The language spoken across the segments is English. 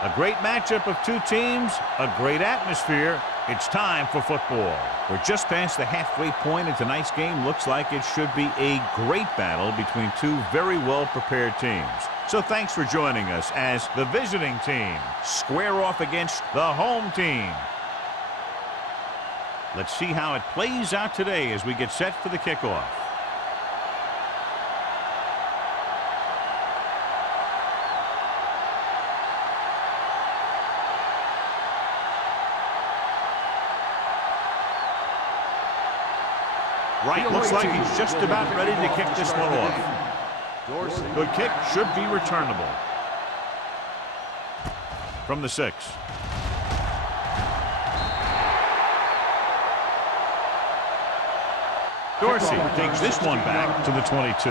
A great matchup of two teams, a great atmosphere. It's time for football. We're just past the halfway point, and tonight's game looks like it should be a great battle between two very well-prepared teams. So thanks for joining us as the visiting team square off against the home team. Let's see how it plays out today as we get set for the kickoff. Right, looks like he's just about ready to kick this one off. Good kick, should be returnable. From the 6. Dorsey takes this one back to the 22.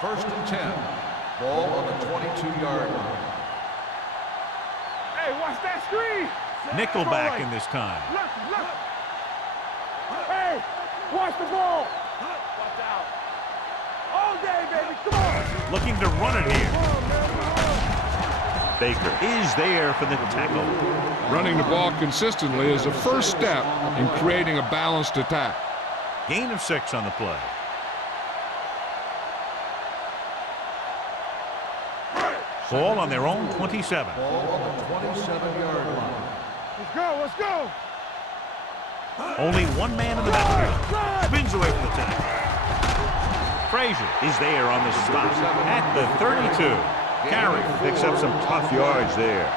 First and 10. Ball on the 22-yard line. Hey, watch that screen. Nickelback in this time. Look. Hey, watch the ball. Watch out. All day, baby. Come on. Looking to run it here. Baker is there for the tackle. Running the ball consistently is the first step in creating a balanced attack. Gain of 6 on the play. Ball on their own 27. Ball on the 27-yard line. Let's go. Only one man in the backfield. Spins away from the tackle. Frazier is there on the stop at the 32. Carey picks up some tough yards there.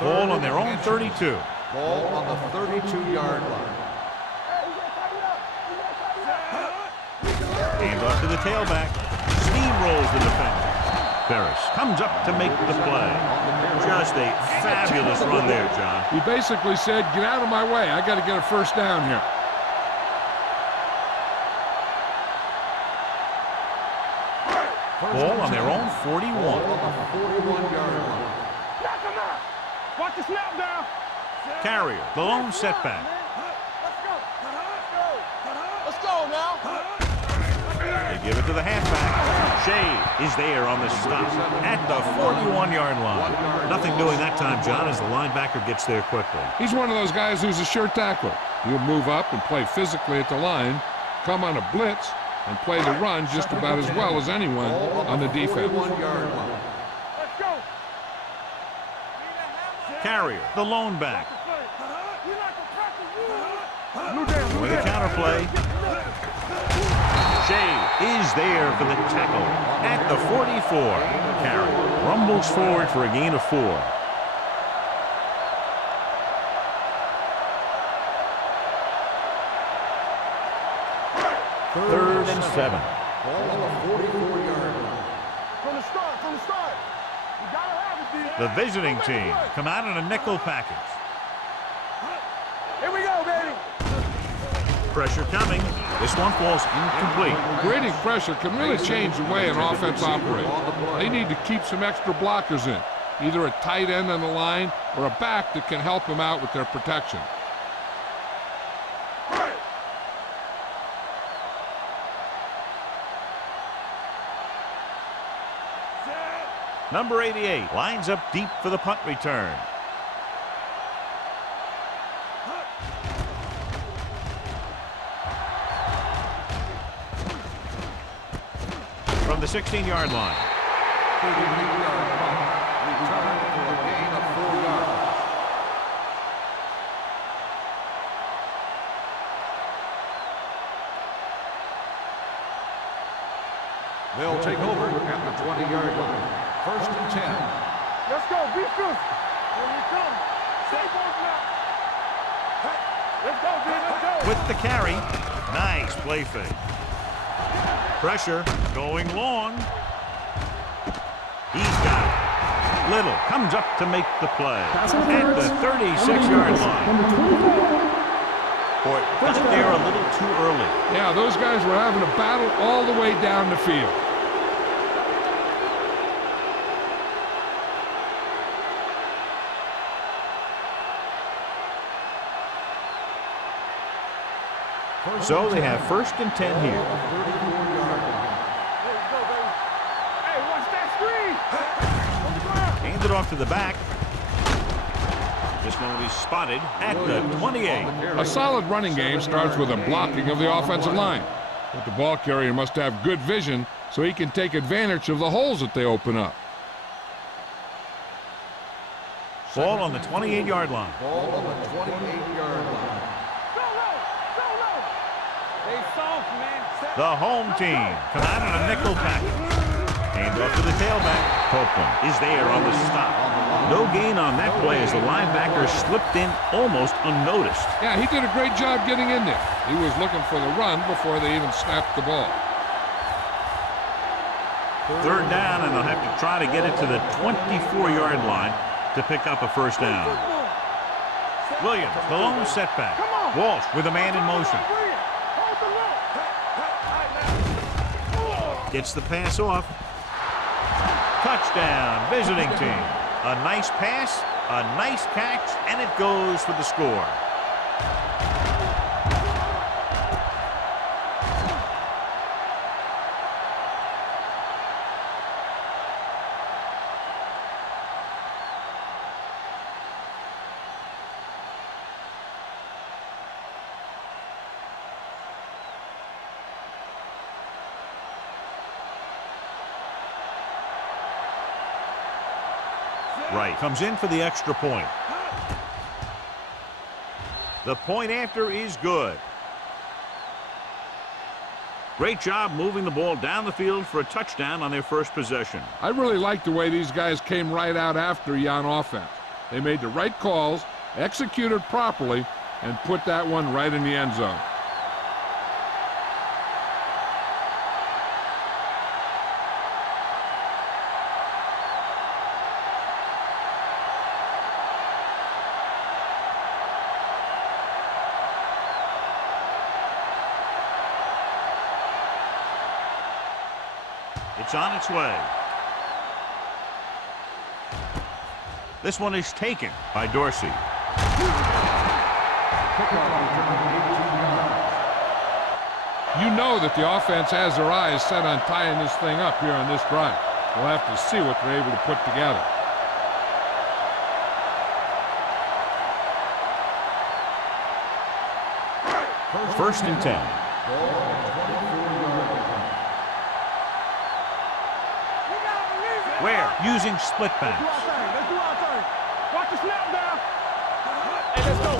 Ball on their own 32. Ball on the 32-yard line. Hand off to the tailback. Steamrolls the defender. Ferris comes up to make the play. Just a fabulous run there, John. He basically said, get out of my way. I got to get a first down here. Ball on their own 41. Ball on the 41-yard line. Knock him out. Watch the snap down. Carrier, the lone setback. Let's go now. They give it to the halfback. Shea is there on the stop at the 41-yard line. Nothing doing that time, John, as the linebacker gets there quickly. He's one of those guys who's a sure tackler. He'll move up and play physically at the line, come on a blitz, and play the run just about as well as anyone on the defense. Let's go. Carrier, the lone back. With a counterplay. Shea is there for the tackle at the 44. Carrier rumbles forward for a gain of 4. Third and 7. Ball on the 44-yard line. From the start. You gotta have it, D. The visiting team come out in a nickel package. Here we go, baby. Pressure coming. This one falls incomplete. Creating pressure can really change the way an offense operates. They need to keep some extra blockers in, either a tight end on the line or a back that can help them out with their protection. Number 88 lines up deep for the punt return. From the 16-yard line. 38-yard punt. Return for a gain of 4 yards. They'll take over at the 20-yard line. First and 10. Let's go. Be fierce. Here we come. Stay both now. Let's go, D. Let's go. With the carry. Nice play fake. Pressure going long. He's got it. Little comes up to make the play at the 36-yard line. Boy, got there a little too early. Yeah, those guys were having a battle all the way down the field. So they have 1st and 10 here. Hey, watch that screen. On the ground. Hand it off to the back. This one will be spotted at the 28. A solid running game starts with a blocking of the offensive line. But the ball carrier must have good vision so he can take advantage of the holes that they open up. Ball on the 28-yard line. Ball on the 28-yard line. Go low. Go low. They soft, man. The home team come out in a nickel package. Hand off to the tailback. Copeland is there on the stop. No gain on that play as the linebacker slipped in almost unnoticed. Yeah, he did a great job getting in there. He was looking for the run before they even snapped the ball. 3rd down, and they'll have to try to get it to the 24-yard line to pick up a 1st down. Williams, the lone setback. Walsh with a man in motion. Gets the pass off. Touchdown, visiting team. A nice pass, a nice catch, and it goes for the score. Right, comes in for the extra point. The point after is good. Great job moving the ball down the field for a touchdown on their first possession. I really like the way these guys came right out after you on offense. They made the right calls, executed properly, and put that one right in the end zone. It's on its way. This one is taken by Dorsey. You know that the offense has their eyes set on tying this thing up here on this drive. We'll have to see what they're able to put together. 1st and 10. Ware using split backs. Let's do our thing. Watch the snap down. Hey, let's go.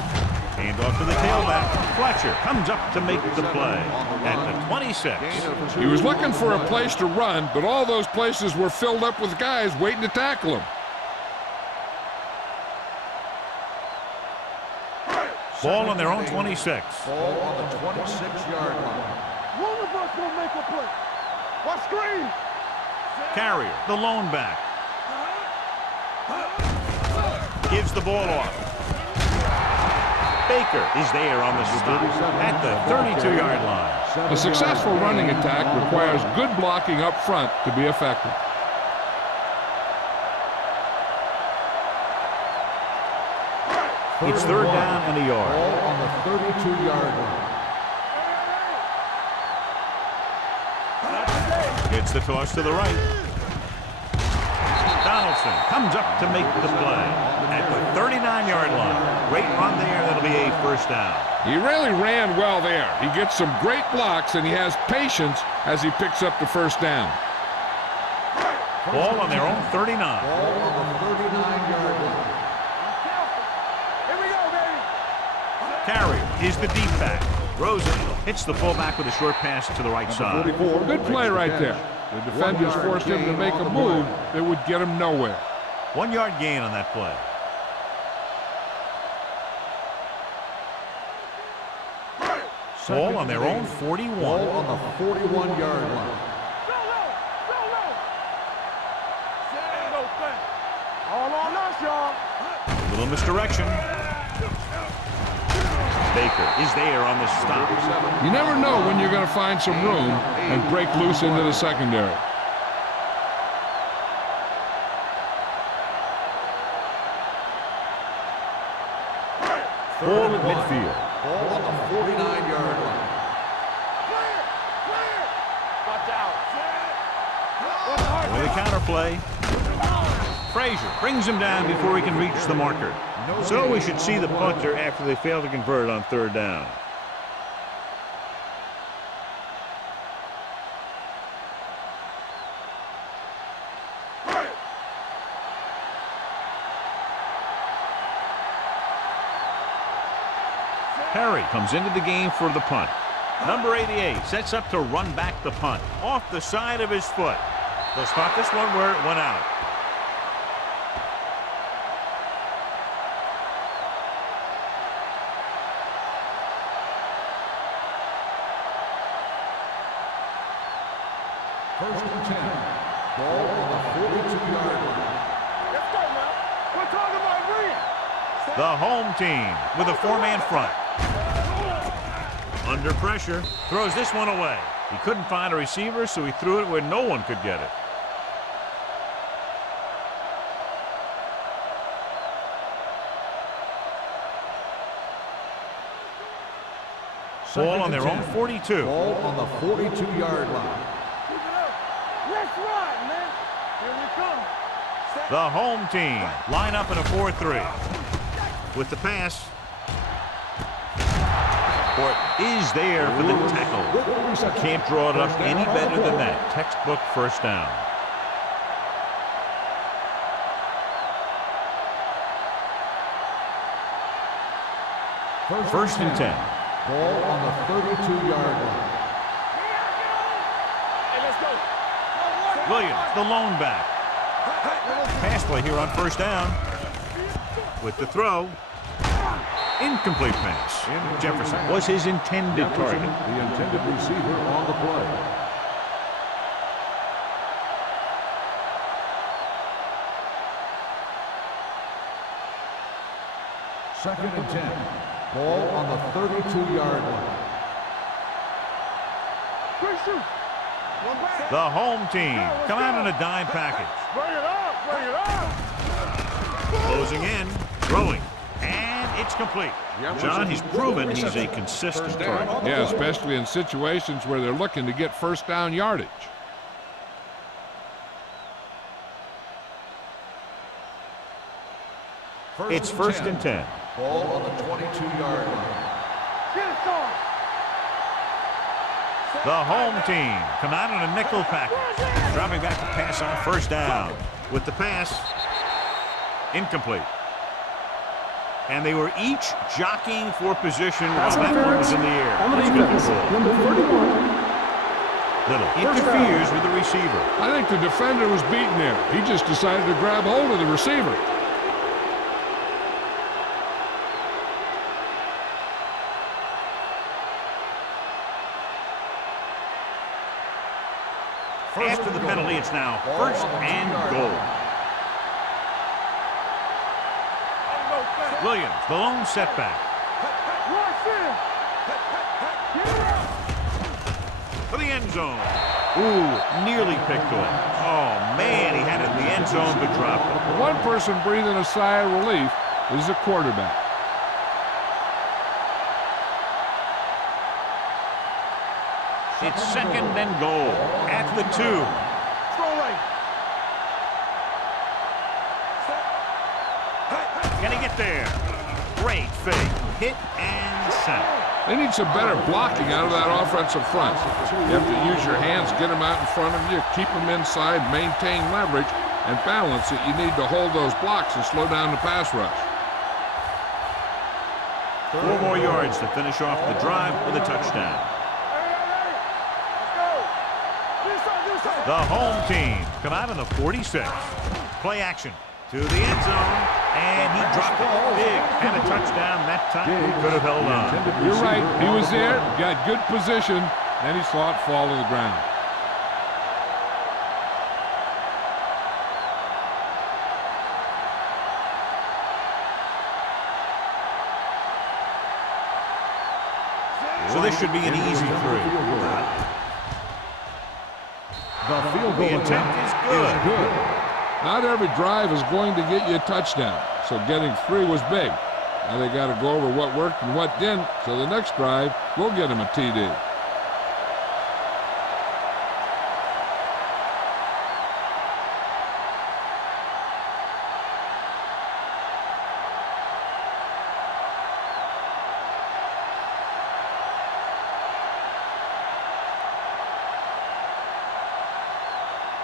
Hand off to the tailback. Fletcher comes up to make the play at the 26. He was looking for a place to run, but all those places were filled up with guys waiting to tackle him. Ball on their own 26. Ball on the 26-yard line. One of us gonna make a play. Watch screen. Carrier, the lone back. Gives the ball off. Baker is there on the stop at the 32-yard line. A successful running attack requires good blocking up front to be effective. It's 3rd down and a yard. Ball on the 32-yard line. Gets the toss to the right. Donaldson comes up to make the play at the 39-yard line. Great run there. That'll be a 1st down. He really ran well there. He gets some great blocks, and he has patience as he picks up the 1st down. Ball on their own 39. Ball on the 39-yard line. Here we go, baby. Carrier is the deep back. Rosen hits the fullback with a short pass to the right side. Good play right there. The defenders forced him to make a move that would get him nowhere. 1-yard gain on that play. Ball on their own 41. Ball on the 41-yard line. Go low. Go low. Ain't no thing. All on us, y'all. Little misdirection. Baker is there on the stop. You never know when you're going to find some room and break loose into the secondary. Ball at midfield. Ball on the 49-yard line. play. Frazier brings him down before he can reach the marker. So we should see the punter after they fail to convert on third down. Perry comes into the game for the punt. Number 88 sets up to run back the punt off the side of his foot. They'll spot this one where it went out. First and 10. Ball on the 42-yard line. Let's go now. We're talking about Green. The home team with a four-man front. Under pressure, throws this one away. He couldn't find a receiver, so he threw it where no one could get it. Ball on their own 42. Ball on the 42-yard line. Keep it up. Let's ride, man. Here we come. The home team line up in a 4-3. With the pass. Port is there for the tackle. Can't draw it up any better than that. Textbook first down. First and 10. Ball on the 32-yard line. Hey, let's go. Williams, the lone back. Pass play here on first down. With the throw. Incomplete pass. Jefferson was his intended target. The intended receiver on the play. Second and 10. Ball on the 32-yard line. Quick shoot. One back. The home team come out in a dime package. Bring it up. Bring it up. Closing in, throwing, and it's complete. John, he's proven he's a consistent target. Yeah, especially in situations where they're looking to get first down yardage. It's first and 10. Ball on the 22-yard line. Get it going. The home team come out in a nickel package. Dropping back to pass on first down. With the pass, incomplete. And they were each jockeying for position while that one was in the air. Let's get the ball. Number 31. Little interferes with the receiver. I think the defender was beaten there. He just decided to grab hold of the receiver. After the penalty, it's now first and goal. Williams, the lone setback. For the end zone. Ooh, nearly picked off. Oh, man, he had it in the end zone but dropped it. One person breathing a sigh of relief is the quarterback. It's second and goal at the 2. Throw right. Can he get there? Great fake. Hit and sack. They need some better blocking out of that offensive front. You have to use your hands, get them out in front of you, keep them inside, maintain leverage, and balance it. You need to hold those blocks and slow down the pass rush. 4 more yards to finish off the drive with a touchdown. The home team come out in the 46. Play action to the end zone, and he dropped it big. And a touchdown that time. He could have held on. You're right. He was there, got good position, then he saw it fall to the ground. So this should be an easy 3. The intent is good. Not every drive is going to get you a touchdown, so getting 3 was big. Now they got to go over what worked and what didn't, so the next drive will get him a TD.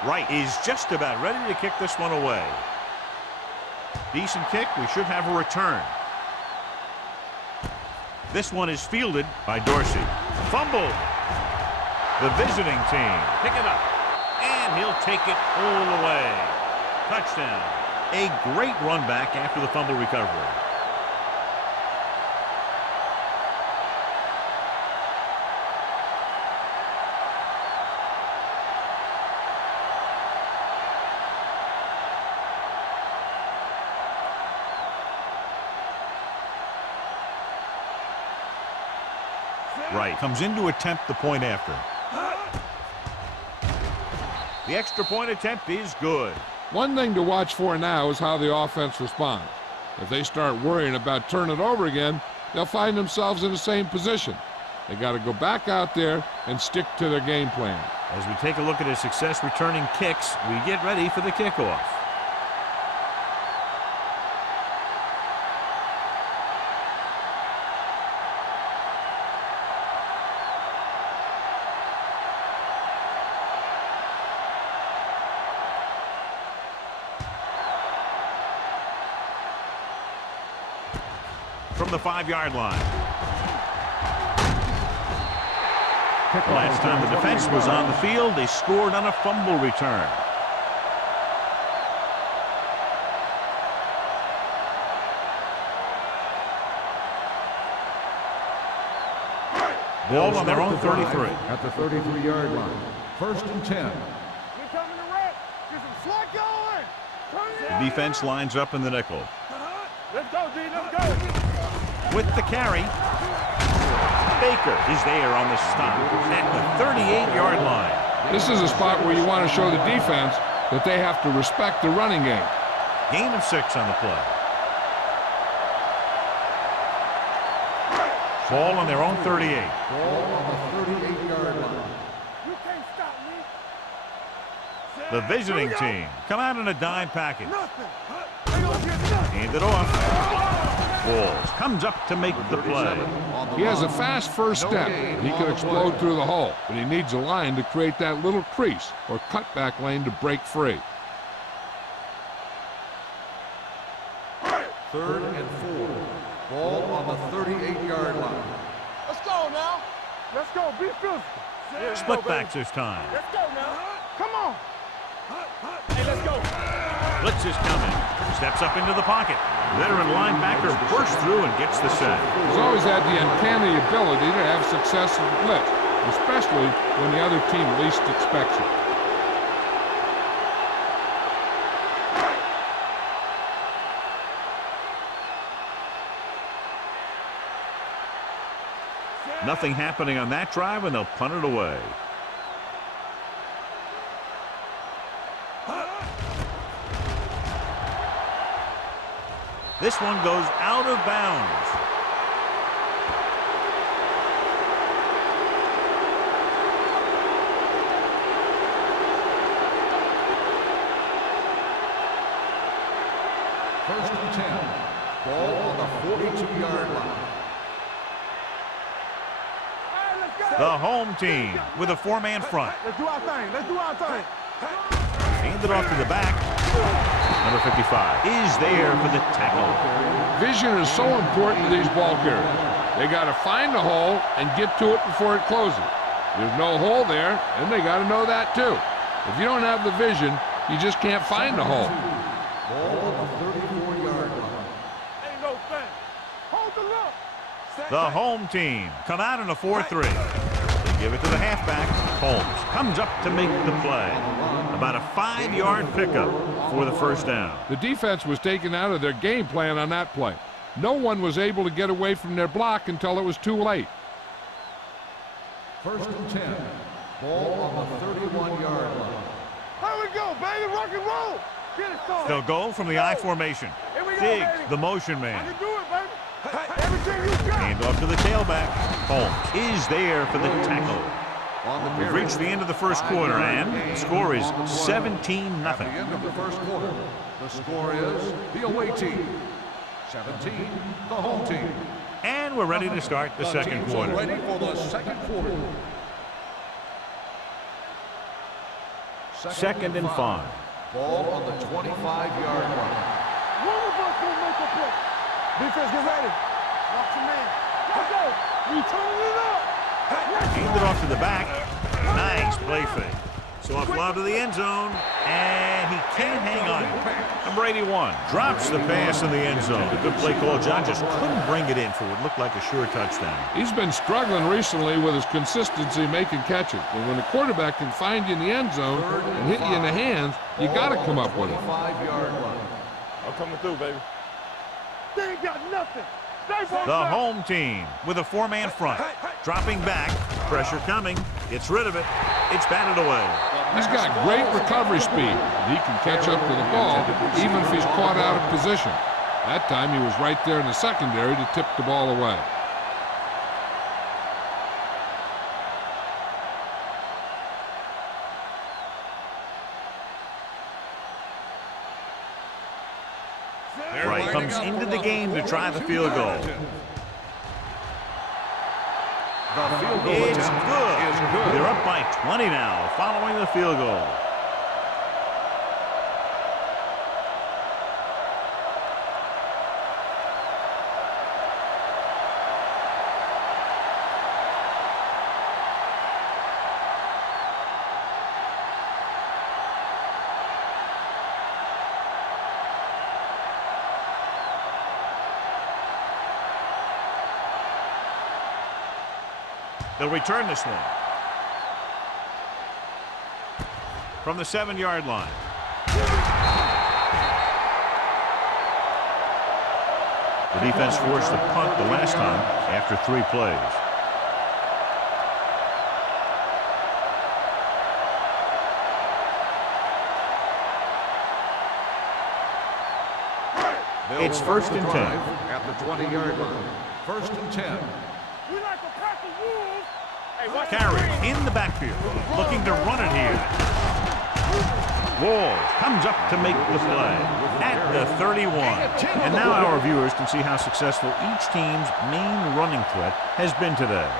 Right is just about ready to kick this one away. Decent kick. We should have a return. This one is fielded by Dorsey. Fumble. The visiting team pick it up. And he'll take it all the way. Touchdown. A great run back after the fumble recovery. Right comes in to attempt the point after. The extra point attempt is good. One thing to watch for now is how the offense responds. If they start worrying about turning it over again, they'll find themselves in the same position. They got to go back out there and stick to their game plan. As we take a look at his success returning kicks, we get ready for the kickoff. From the 5-yard line. Last time the defense was on the field, they scored on a fumble return. Ball on their own 33. At the 33-yard line. 1st and 10. We coming to wreck. Get some slack going. Turn it. The defense lines up in the nickel. Let's go, D. Let's go. With the carry, Baker is there on the stop at the 38-yard line. This is a spot where you want to show the defense that they have to respect the running game. Gain of 6 on the play. Ball on their own 38. Ball on the 38-yard line. You can't stop me. The visiting team come out in a dime package. Nothing. They gonna get nothing. Hand it off. Walls comes up to make the play. He has a fast first step. He can explode through the hole, but he needs a line to create that little crease or cutback lane to break free. 3rd and 4. Ball on the 38-yard line. Let's go now. Let's go. Be physical. Split backs this time. Let's go now. Come on. Hey, let's go. Blitz is coming. Steps up into the pocket. Veteran linebacker bursts through and gets the sack. He's always had the uncanny ability to have success in the blitz, especially when the other team least expects it. Nothing happening on that drive, and they'll punt it away. This one goes out of bounds. First and 10. Ball on the 42-yard line. The home team with a 4-man front. Let's do our thing. Let's do our thing. Hand it off to the back. Number 55 is there for the tackle. Vision is so important to these ball carriers. They got to find the hole and get to it before it closes. There's no hole there, and they got to know that too. If you don't have the vision, you just can't find the hole. Ball on the 34-yard line. Ain't no thing. Hold the look. The home team come out in a 4-3. They give it to the halfback. Holmes comes up to make the play. About a 5-yard pickup for the first down. The defense was taken out of their game plan on that play. No one was able to get away from their block until it was too late. First and 10. Ball on the 31-yard line. Here we go, baby. Rock and roll. Get it started. They'll go from the I formation. Here we go, Diggs, baby. the motion I man. can do it, baby. Hey, everything you got. Hand off to the tailback. Holmes is there for the tackle. On the We've carry. reached the end of the first quarter, and the score is 17-0. At the end of the first quarter, the score is the away team 17, the home team. And we're ready to start the second teams quarter. are ready for the second quarter. 2nd and 5. Ball on the 25-yard line. One of us will make a play. Defense, get ready. Watch your man. Let's go. We turning it up. Aimed it off to the back. Nice play fake. So off lob to the end zone, and he can't hang on. Number 81 drops the pass in the end zone. A good play call. John just couldn't bring it in for what looked like a sure touchdown. He's been struggling recently with his consistency making catches. But when the quarterback can find you in the end zone and hit you in the hands, you got to come up with it. 25-yard line. I'm coming through, baby. They ain't got nothing. The home team with a 4-man front. Dropping back. Pressure coming. Gets rid of it. It's batted away. He's got great recovery speed. He can catch up to the ball even if he's caught out of position. That time he was right there in the secondary to tip the ball away. Wright comes into the game to try the field goal. The field goal It's attempt good. is good. They're up by 20 now following the field goal. They'll return this one. From the 7-yard line. The defense forced a punt the last time after 3 plays. It's 1st and 10. At the 20-yard line. 1st and 10. We like a pack of wolves. Hey, watch Carry in the backfield. Looking to run it here. Wall comes up to make the play at the 31. And now our viewers can see how successful each team's main running threat has been today.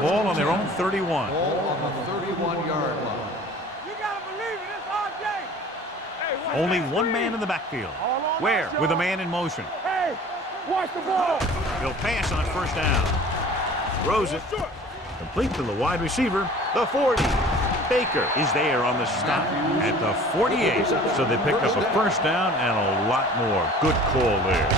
Ball on their own 31. Ball on the 31-yard line. You gotta believe it. It's our day. Hey, watch Only that one screen. man in the backfield. All on Where? us, With a y'all. man in motion. Hey, watch the ball. He'll pass on 1st down. Throws it. Complete to the wide receiver, the 40. Baker is there on the stop at the 48. So they pick up a 1st down and a lot more. Good call there.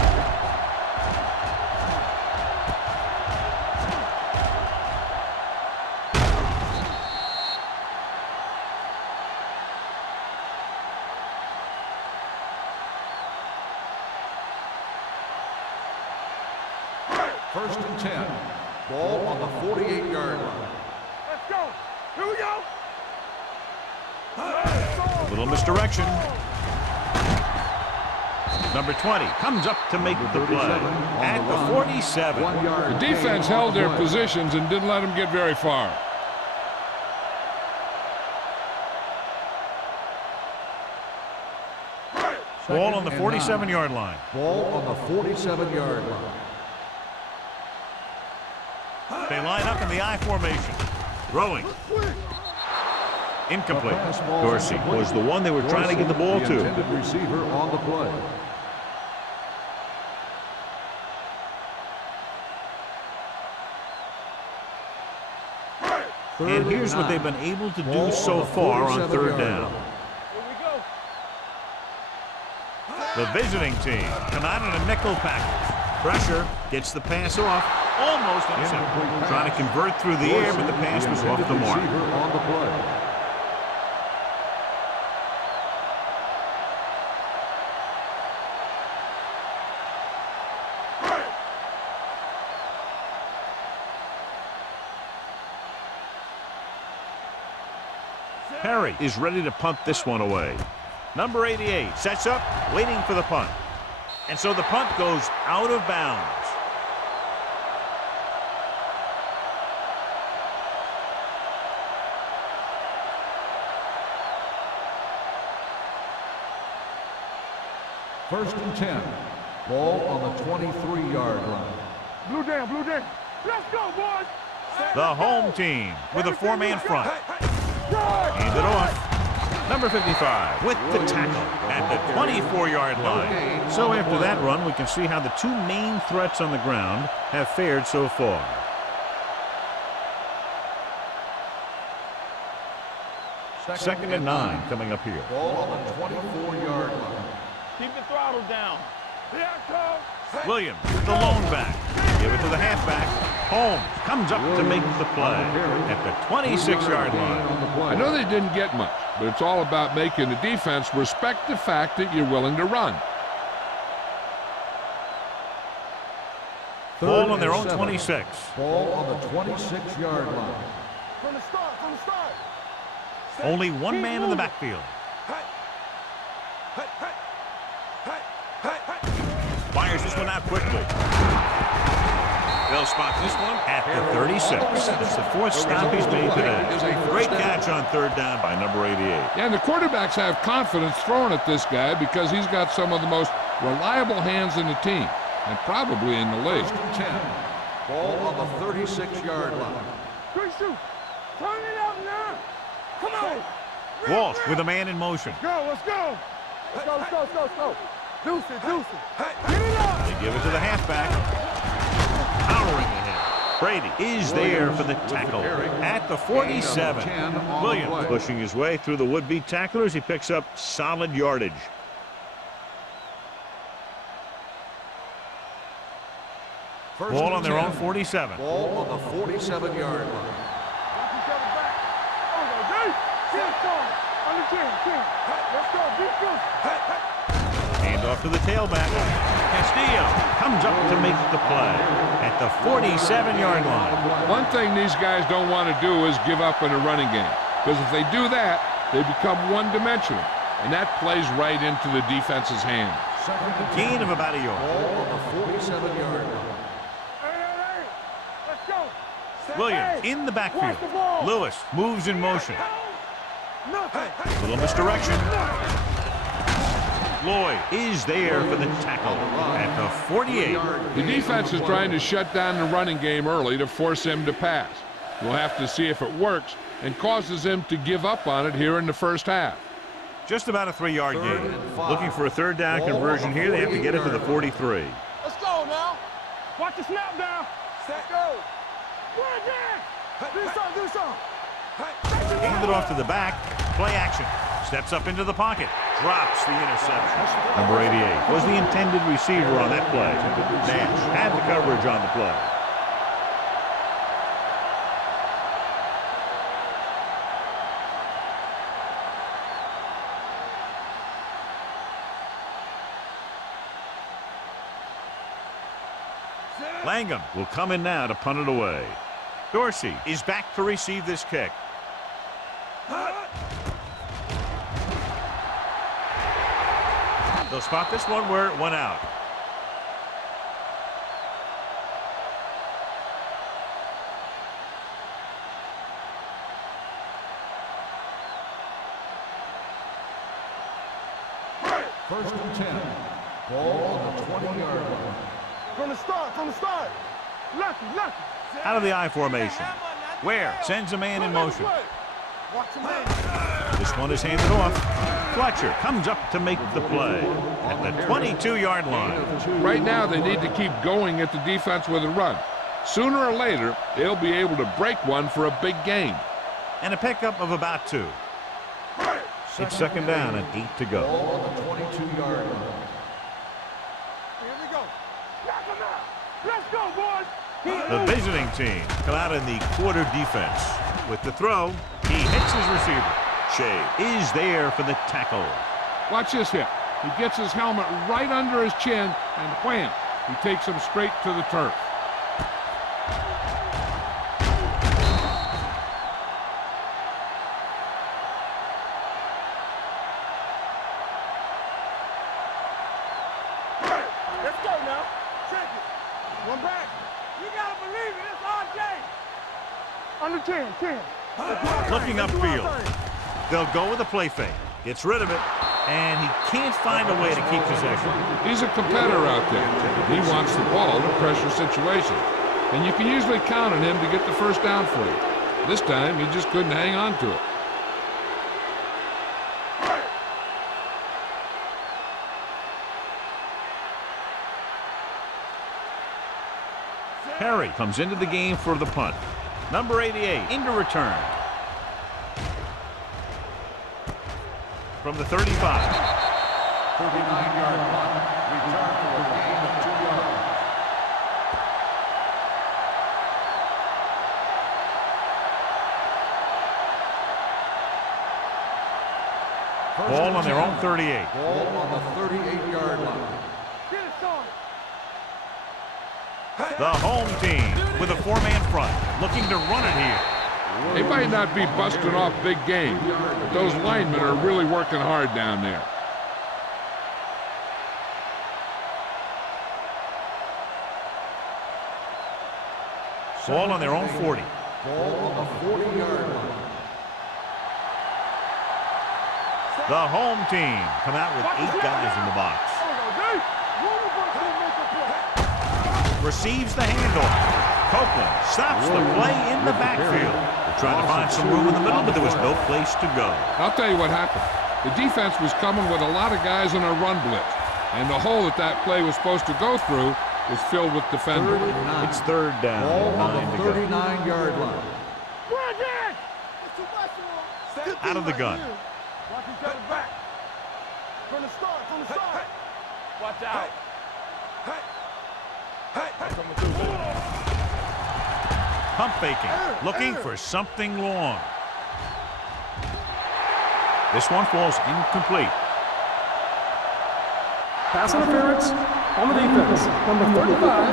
First and 10. Ball on the 48-yard line. Let's go. Here we go. A little misdirection. Number 20 comes up to make the play at the 47. 1 yard. The defense gain held on the their play. positions and didn't let them get very far. Ball on the Second and 47-yard line. Ball on the 47-yard line. They line up in the I formation. Throwing. Incomplete. Dorsey was the one they were trying to get the ball The to. intended receiver on the play. And here's what they've been able to do so far on 3rd down. Here we go. The visiting team come out in a nickel package. Pressure gets the pass off. Almost intercepted. Trying to convert through the air, but the pass was off the mark. Receiver on the play. Perry is ready to punt this one away. Number 88 sets up, waiting for the punt. And so the punt goes out of bounds. First and 10. Ball on the 23-yard line. Blue down, blue down. Let's go, boys. The home team with a four-man front. Hand it off. Number 55 with the tackle at the 24-yard line. So after that run, we can see how the two main threats on the ground have fared so far. Second and 9 coming up here. Ball on the 24-yard line. Keep the throttle down. Here I come. Williams, the lone back. Give it to the halfback. Holmes comes up to make the play at the 26-yard line. I know they didn't get much, but it's all about making the defense respect the fact that you're willing to run. Ball on their own 26. Ball on the 26-yard line. From the start, from the start. Only one man in the backfield. Fires this one out quickly. They'll spot this one at the 36. It's the fourth stop he's made today. Great catch on third down by number 88. Yeah, and the quarterbacks have confidence throwing at this guy because he's got some of the most reliable hands in the team, and probably in the league. 10. Ball on the 36-yard line. Good shoot. Turn it up now. Come on. Walsh with a man in motion. Go, let's go. Let's go, let's go, let's go, let's go. Deuce it, deuce it. Get it up. They give it to the halfback. Powering ahead. Brady is there for the tackle at the 47. Williams pushing his way through the would-be tacklers. He picks up solid yardage. Ball on their own 47. Ball on the 47-yard line. Hand off to the tailback. Castillo comes up to make the play at the 47-yard line. One thing these guys don't want to do is give up in a running game, because if they do that, they become one-dimensional, and that plays right into the defense's hand. Gain of about a yard. Ball on the 47-yard line. Hey, let's go. Williams in the backfield. Lewis moves in motion. Little misdirection. Lloyd is there for the tackle at the 48. The defense is trying to shut down the running game early to force him to pass. We'll have to see if it works and causes him to give up on it here in the first half. Just about a 3-yard gain. Looking for a third down conversion here. They have to get it to the 43. Let's go now. Watch the snap down. Set go. Run down. Do something, do something. Hand it off to the back. Play action. Steps up into the pocket. Drops the interception. Number 88 was the intended receiver on that play. Nash had the coverage on the play. Langham will come in now to punt it away. Dorsey is back to receive this kick. They'll spot this one where it went out. First and 10. Ball on the 20-yard line. From the start. Lucky. Out of the I formation. Ware sends a man in motion. Watch him in. This one is handed off. Fletcher comes up to make the play at the 22-yard line. Right now, they need to keep going at the defense with a run. Sooner or later, they'll be able to break one for a big gain. And a pickup of about 2. It's second down and 8 to go. Ball on the 22-yard line. Here we go. Knock him out. Let's go, boys. The visiting team come out in the quarter defense. With the throw, he hits his receiver. Shea is there for the tackle. Watch this hit. He gets his helmet right under his chin, and wham, he takes him straight to the turf. Let's go now. Check it. One back. You gotta believe it. It's RJ. Under 10. Looking upfield. They'll go with a play fake. Gets rid of it, and he can't find a way to keep possession. He's a competitor out there. He wants the ball in a pressure situation. and you can usually count on him to get the first down for you. This time, he just couldn't hang on to it. Perry comes into the game for the punt. Number 88 into return. From the 35. 39-yard punt. Return for a gain of 2 yards. Ball on their own 38. Ball on the 38-yard line. The home team with a 4-man front, looking to run it here. They might not be busting off big game, but those linemen are really working hard down there. Ball on their own 40. Ball on the 40-yard line. The home team come out with 8 guys in the box. Receives the handoff. Copeland stops the play in the backfield. They're trying to find some room in the middle, but there was no place to go. I'll tell you what happened. The defense was coming with a lot of guys in a run blitz, and the hole that that play was supposed to go through was filled with defenders. It's third down. Ball on the 39-yard line. Out of the gun. Watch each other back. From the start, from the start. Watch out. Pump faking, looking for something long. This one falls incomplete. Pass interference on the defense. Number 35.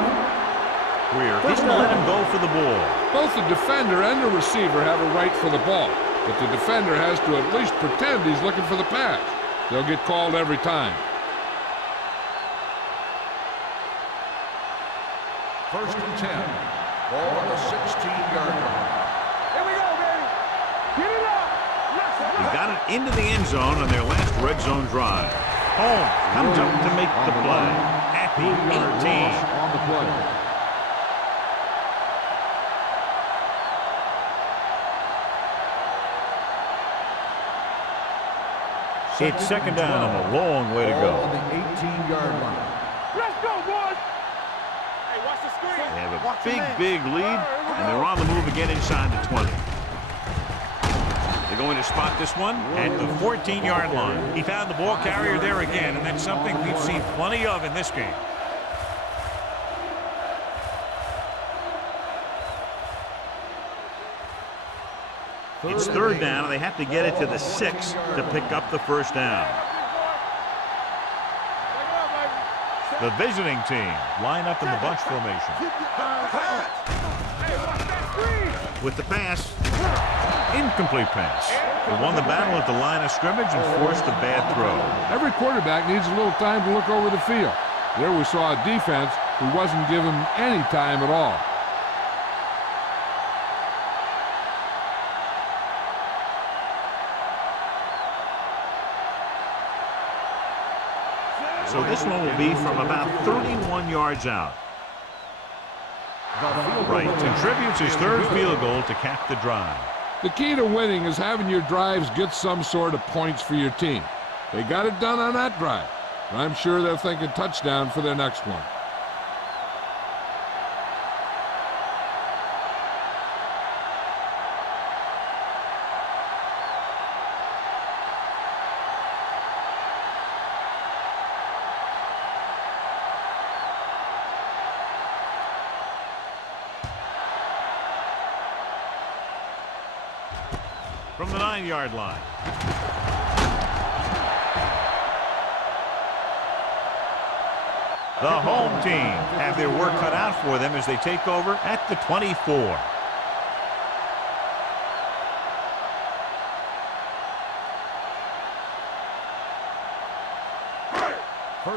Greer didn't let him go for the ball. Both the defender and the receiver have a right for the ball, but the defender has to at least pretend he's looking for the pass. They'll get called every time. First and 10. Ball on the 16-yard line. Here we go, baby. Get it up. He got it into the end zone on their last red zone drive. Holmes comes up to make the play at the 18. On the play. It's second down and a long way to Ball go. on the 18-yard line. Let's go, boys. Hey, watch the screen. They have a big lead, and they're on the move again inside the 20. They're going to spot this one at the 14-yard line. He found the ball carrier there again, and that's something we've seen plenty of in this game. It's third down, and they have to get it to the 6 to pick up the first down. The visiting team line up in the bunch formation. With the pass, incomplete pass. They won the battle at the line of scrimmage and forced a bad throw. Every quarterback needs a little time to look over the field. There we saw a defense who wasn't given any time at all. So this one will be from about 31 yards out. Right, contributes his third field goal to cap the drive. The key to winning is having your drives get some sort of points for your team. They got it done on that drive, and I'm sure they're thinking touchdown for their next one. From the 9-yard line. The home team have their work cut out for them as they take over at the 24.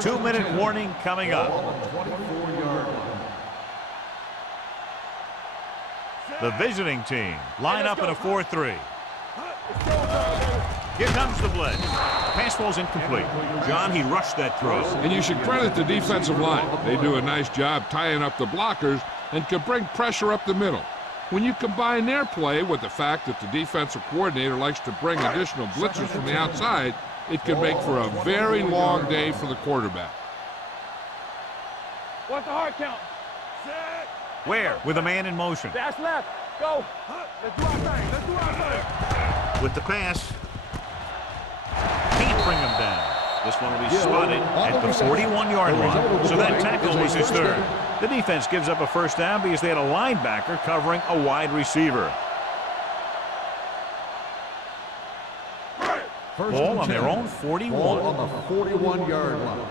Two-minute warning coming up. The visiting team line up in a 4-3. Here comes the blitz. Pass ball's incomplete. John, he rushed that throw. And you should credit the defensive line. They do a nice job tying up the blockers and can bring pressure up the middle. When you combine their play with the fact that the defensive coordinator likes to bring additional blitzers from the outside, it can make for a very long day for the quarterback. What's the hard count? Where? With a man in motion. Dash left. Go. Let's do our thing. Let's do our thing. With the pass. Can't bring him down. This one will be spotted at the 41-yard line. So that tackle was his third. The defense gives up a first down because they had a linebacker covering a wide receiver. Ball on their own 41. Ball on the 41-yard line.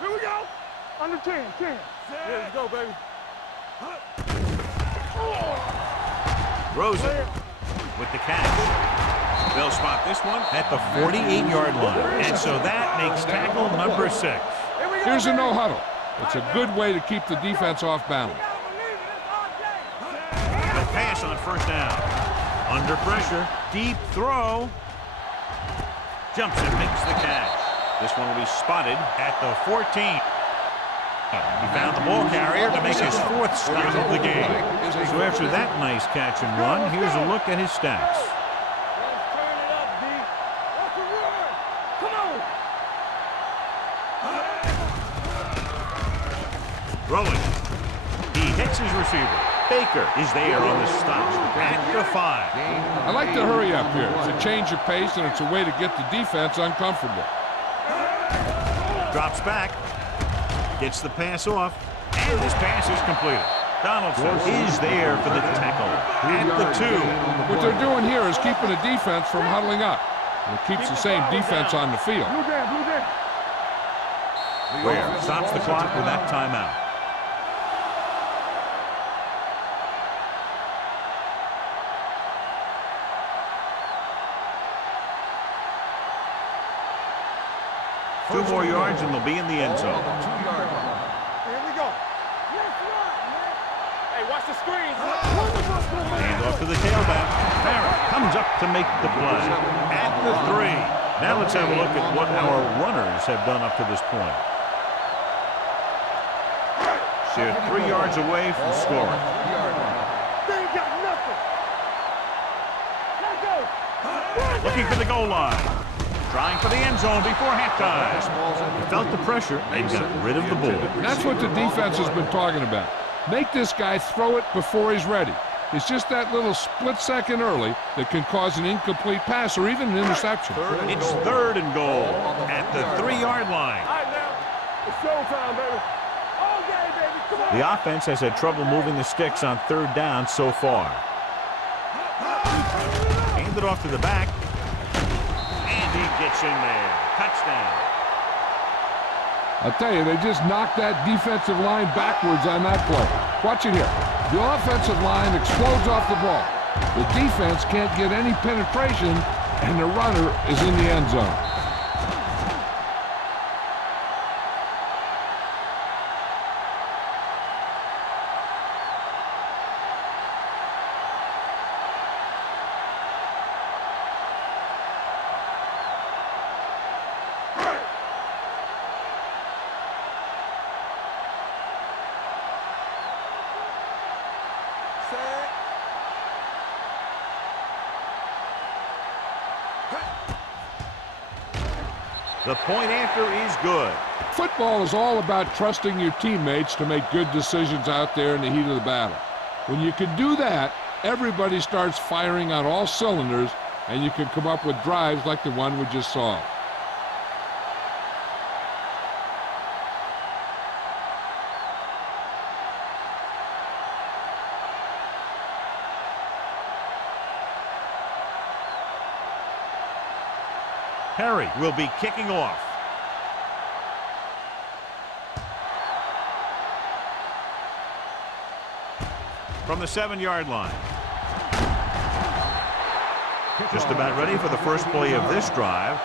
Here we go. Under 10. Let's go, baby. Rosen with the catch. They'll spot this one at the 48-yard line. And so that makes tackle number 6. Here's a no huddle. It's a good way to keep the defense off balance. The pass on first down. Under pressure. Deep throw. Jumps and makes the catch. This one will be spotted at the 14. He found the ball carrier to make his 4th stop of the game. So after that nice catch and run, here's a look at his stats. Let's turn it up, D. What's the word? Come on. Throwing. He hits his receiver. Baker is there on the stop at the 5. I like to hurry up here. It's a change of pace, and it's a way to get the defense uncomfortable. Drops back. Gets the pass off. And this pass is completed. Donaldson is there for the tackle at the 2. What they're doing here is keeping the defense from huddling up. And it keeps the same defense on the field. Blue jam. Ware stops the clock with that timeout. Two more yards and they'll be in the end zone. Here we go. Hey, watch the screen. Hand off to the tailback. Barrett comes up to make the play at the 3. Now let's have a look at what our runners have done up to this point. They're 3 yards away from scoring. They ain't got nothing. Let's go. Looking for the goal line. Trying for the end zone before halftime. He felt the pressure and got rid of the ball. That's what the defense has been talking about. Make this guy throw it before he's ready. It's just that little split second early that can cause an incomplete pass or even an interception. It's 3rd and goal at the 3-yard line. All right, now. It's showtime, baby. All day, baby. Come on. The offense has had trouble moving the sticks on 3rd down so far. Handed off to the back. And he gets in there. Touchdown. I'll tell you, they just knocked that defensive line backwards on that play. Watch it here. The offensive line explodes off the ball. The defense can't get any penetration, and the runner is in the end zone. The point after is good. Football is all about trusting your teammates to make good decisions out there in the heat of the battle. When you can do that, everybody starts firing on all cylinders, and you can come up with drives like the one we just saw. Perry will be kicking off. From the 7-yard line. Just about ready for the first play of this drive.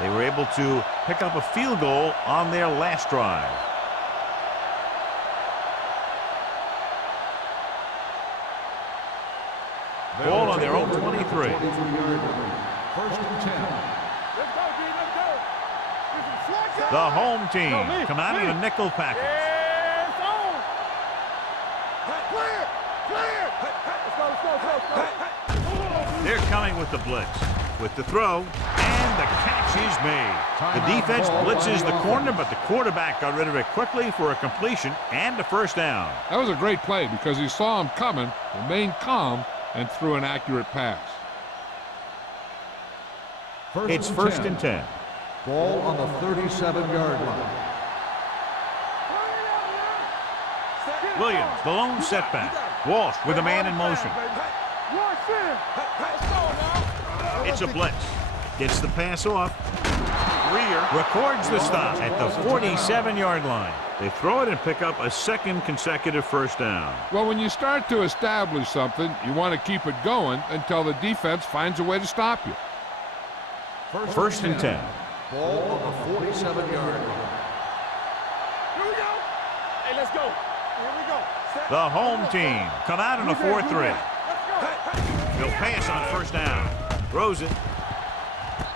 They were able to pick up a field goal on their last drive. Ball on their own 23. 1st and 10. Let's go, D. Let's go. The home team come out in a nickel package. Yes, on. Clear! Clear! Let's go. They're coming with the blitz. With the throw, and the catch is made. The defense blitzes the corner, but the quarterback got rid of it quickly for a completion and a first down. That was a great play because he saw him coming, remained calm, and threw an accurate pass. It's first and 10. Ball on the 37-yard line. Williams, the lone setback. Walsh with a man in motion. It's a blitz. Gets the pass off. Greer records the stop at the 47-yard line. They throw it and pick up a second consecutive first down. Well, when you start to establish something, you want to keep it going until the defense finds a way to stop you. First and 10. Ball on the 47-yard line. Here we go. Hey, let's go. Here we go. The home team come out in a 4-3. Let's go. They'll pass on first down. Throws it.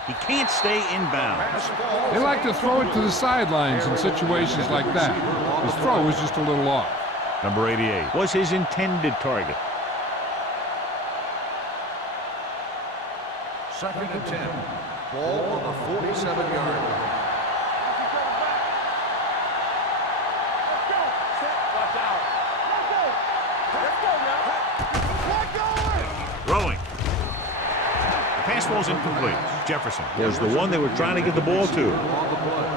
He can't stay inbounds. They like to throw it to the sidelines in situations like that. His throw was just a little off. Number 88 was his intended target. Second and 10. Ball on the 47-yard line. Throwing. The pass ball's incomplete. Jefferson was the one they were trying to get the ball to. On the play.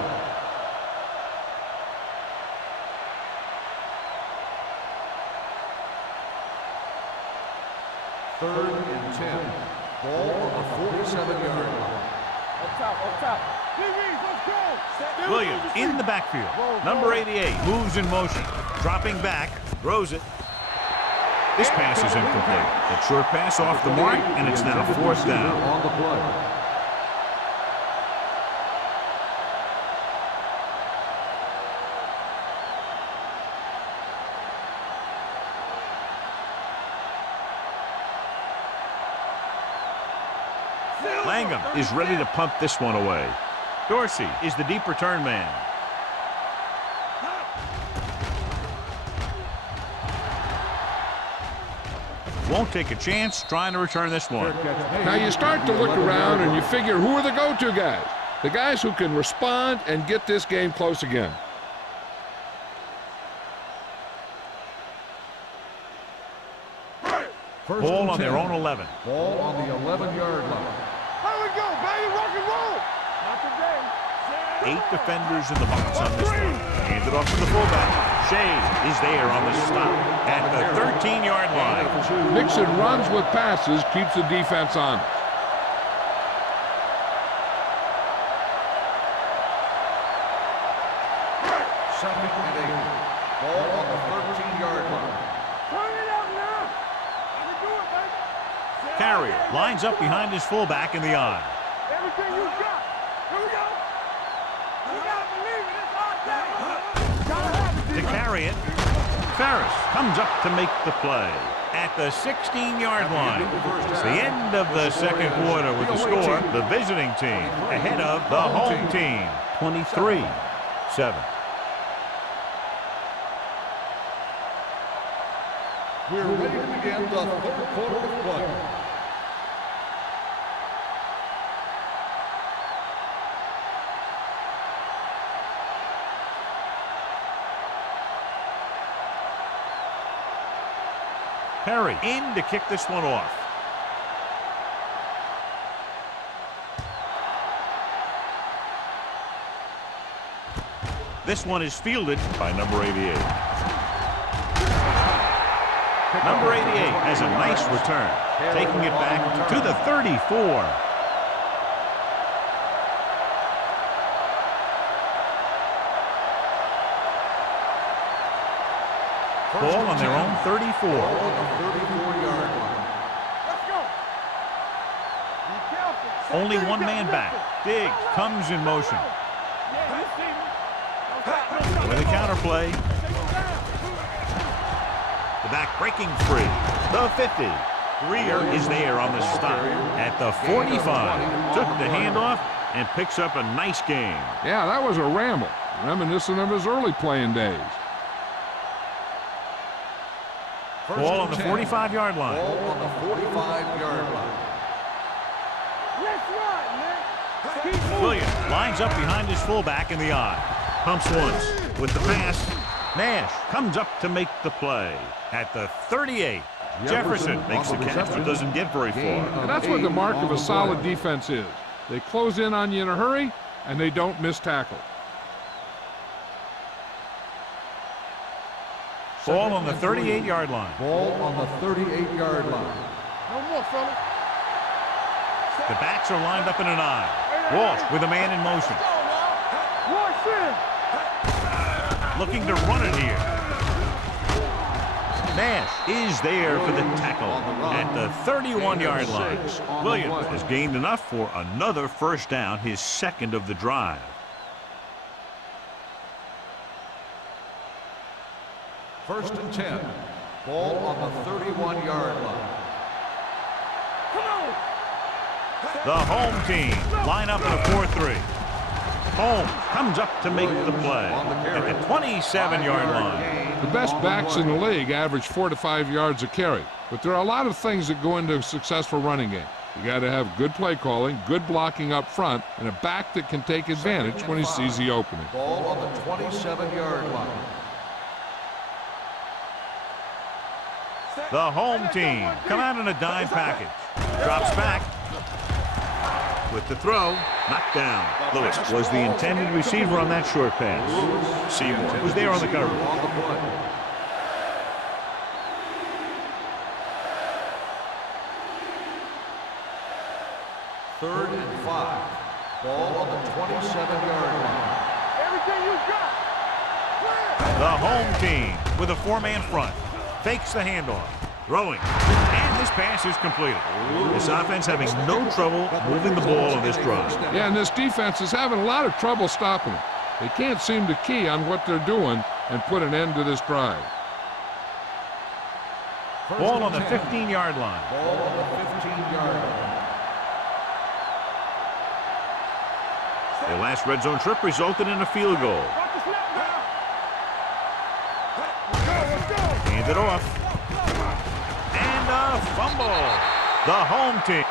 Third and 10. Ball on the 47-yard line. Up top. Let's go. Williams in the backfield. Number 88 moves in motion. Dropping back. Throws it. This pass is incomplete. That short pass off the mark, and it's now fourth down. On the play. Langham is ready to punt this one away. Dorsey is the deep return man. Won't take a chance trying to return this one. Now you start to look around and you figure, who are the go-to guys? The guys who can respond and get this game close again. Ball on their own 11. Ball on the 11-yard line. Here we go, baby. Rock and roll. Not today. 8 defenders in the box on this one. Hand it off to the fullback. Shea is there on the stop at the 13-yard line. Mixon runs with passes, keeps the defense honest. Second and 8. Ball on the 13-yard line. Turn it up now. Let me do it, baby. Carrier lines up behind his fullback in the eye. Everything you got. Here we go. You gotta believe it. It's our day. Gotta have it, To carry it, Ferris comes up to make the play at the 16-yard line. It's the end of the second quarter with the score. The visiting team ahead of the home team, 23-7. We're ready to begin the third quarter of play. Perry in to kick this one off. This one is fielded by number 88. Number 88 has a nice return, taking it back to the 34. Ball on their own 34. On the 34-yard line. Let's go. Be careful. Only one man back. Diggs comes in motion. Yeah, you see me. With a counterplay. The back breaking free. The 50. Greer is there on the stop at the 45. Took the handoff and picks up a nice game. Yeah, that was a ramble, reminiscent of his early playing days. Ball on the 45-yard line. Ball on the 45-yard line. Let's run, man. Keep moving. Williams lines up behind his fullback in the I. Pumps once with the pass. Nash comes up to make the play at the 38. Jefferson makes the catch but doesn't get very far. And that's what the mark of a solid defense is. They close in on you in a hurry, and they don't miss tackle. Ball on the 38-yard line. Ball on the 38-yard line. No more, fella. The backs are lined up in an I. Walsh with a man in motion. Wash in. Looking to run it here. Nash is there for the tackle at the 31-yard line. Williams has gained enough for another first down, his second of the drive. First and 10. Ball on the 31-yard line. Come on. The home team line up in a 4-3. Holmes comes up to make the play at the 27-yard line. The best backs in the league average 4 to 5 yards a carry, but there are a lot of things that go into a successful running game. You got to have good play calling, good blocking up front, and a back that can take advantage when he sees the opening. Ball on the 27-yard line. The home team come out in a dime package. Drops back with the throw. Knocked down. Lewis was the intended receiver on that short pass. Seymour was there on the coverage. On the play. Third and 5. Ball on the 27-yard line. Everything you got. The home team with a 4-man front. Fakes the handoff. Throwing. And this pass is completed. This offense having no trouble moving the ball on this drive. Yeah, and this defense is having a lot of trouble stopping them. They can't seem to key on what they're doing and put an end to this drive. Ball on the 15-yard line. Ball on the 15-yard line. Their last red zone trip resulted in a field goal. Watch the snap now. Let's go. Hand it off. And a fumble. The home team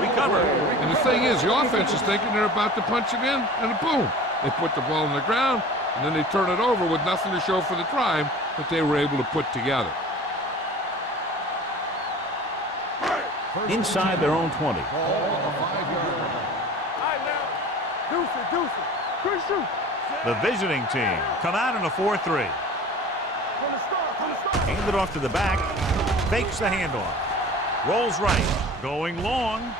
recovered. And the thing is, the offense is thinking they're about to punch it in, and boom, they put the ball on the ground, and then they turn it over with nothing to show for the drive that they were able to put together. Inside their own 20. Ball on the 5-yard line. All right, now. Deuce it, deuce it. Quick shoot. The visiting team come out in a 4-3. From the start, from the start. Hand it off to the back. Fakes the handoff. Rolls right. Going long.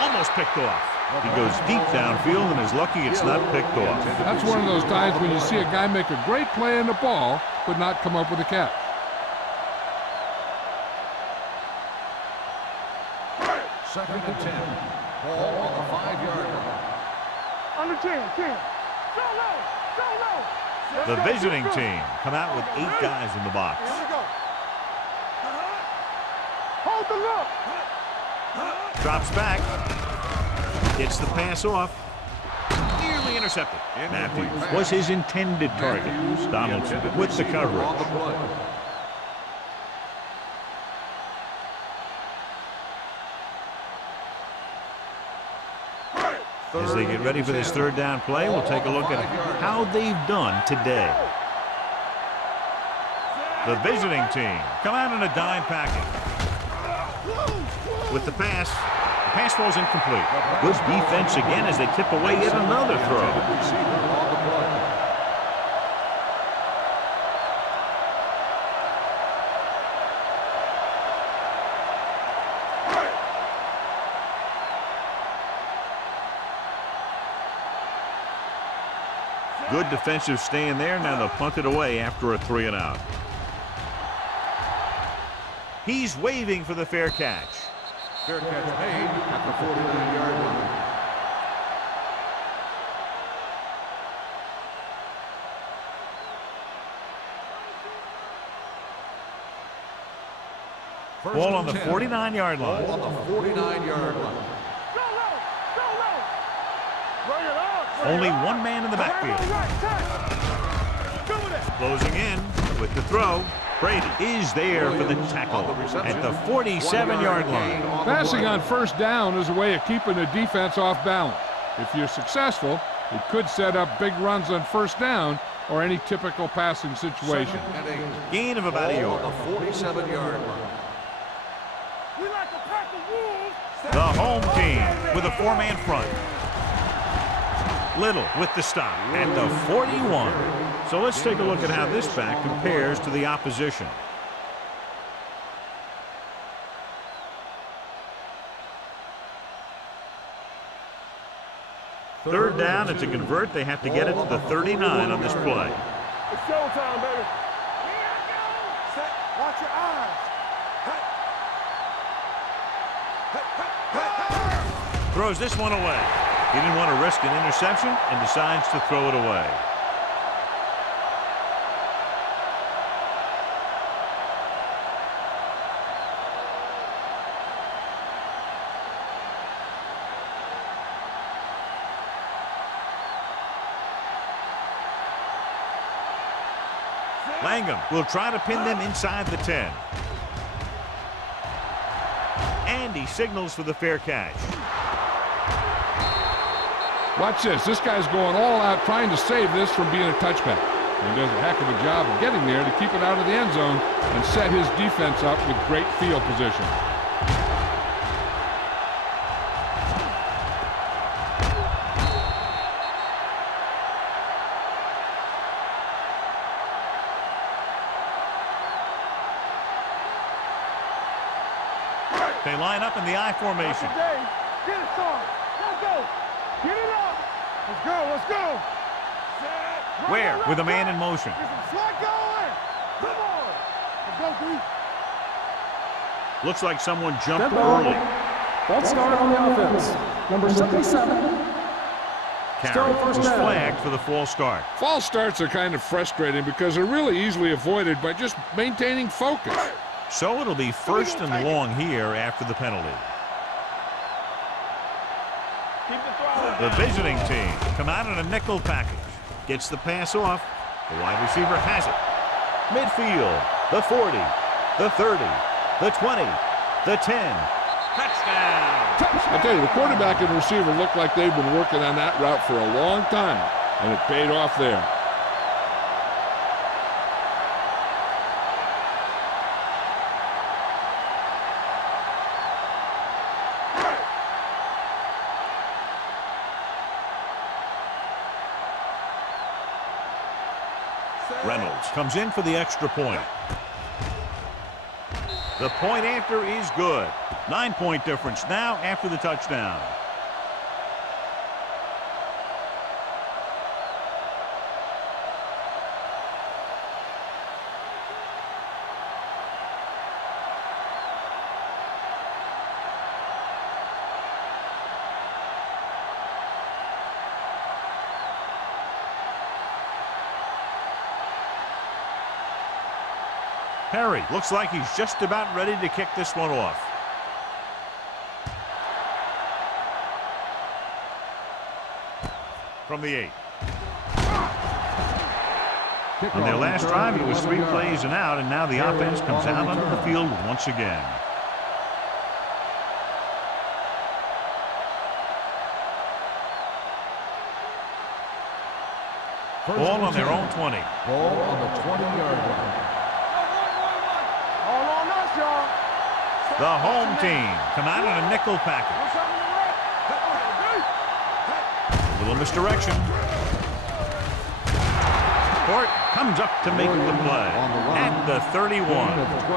Almost picked off. He goes deep downfield and is lucky it's not picked off. That's one of those times when you see a guy make a great play on the ball, but not come up with a catch. Second and 10. Ball on the 5-yard line. Under 10, 10. So low, so low. The visiting team come out with 8 guys in the box. Here we go. Hold the look. Drops back. Gets the pass off. Nearly intercepted. Matthews was his intended target. Donaldson with the On coverage. the play. As they get ready for this third down play, we'll take a look at how they've done today. The visiting team come out in a dime package. With the pass falls incomplete. Good defense again as they tip away yet another throw. Receiver on the play. Good defensive stand there. Now they'll punt it away after a 3-and-out. He's waving for the fair catch. Fair catch made at the 49-yard line. First Ball on and the 10. 49-yard line. Ball on the 49-yard line. So low, so low. Bring it up. Only one man in the backfield. Go with it. Closing in with the throw. Brady is there for the tackle at the 47-yard line. Passing on first down is a way of keeping the defense off balance. If you're successful, it could set up big runs on first down or any typical passing situation. Gain of about a yard. The 47-yard line. We like a pack of wolves. The home team with a four-man front. Little with the stop at the 41. So let's take a look at how this back compares to the opposition. Third down, and to convert, they have to get it to the 39 on this play. It's showtime, baby. Set. Watch your eyes. Throws this one away. He didn't want to risk an interception and decides to throw it away. Langham will try to pin them inside the 10. And he signals for the fair catch. Watch this. This guy's going all out trying to save this from being a touchback. He does a heck of a job of getting there to keep it out of the end zone and set his defense up with great field position. They line up in the I formation. Get it started. Let's go. Get it up. Let's go. Let's go. Set. Where? With a man in motion. Get some slack going. Come on. Let's go, D. Looks like someone jumped Dead ball. early. False start on the offense. Number 77. Carey First was down. flagged for the false start. False starts are kind of frustrating because they're really easily avoided by just maintaining focus. So it'll be first and long here after the penalty. The visiting team come out in a nickel package. Gets the pass off. The wide receiver has it. Midfield, the 40, the 30, the 20, the 10. Touchdown! I tell you, the quarterback and the receiver look like they've been working on that route for a long time, and it paid off there. Reynolds comes in for the extra point. The point after is good. 9-point difference now after the touchdown. Perry looks like he's just about ready to kick this one off. From the 8. On their last drive, it was 3 plays and out, and now the offense comes out onto the field once again. Ball on their own 20. Ball on the 20-yard line. All on us, y'all. The home team come out in a nickel package. A little misdirection. Court comes up to make the play at the 31.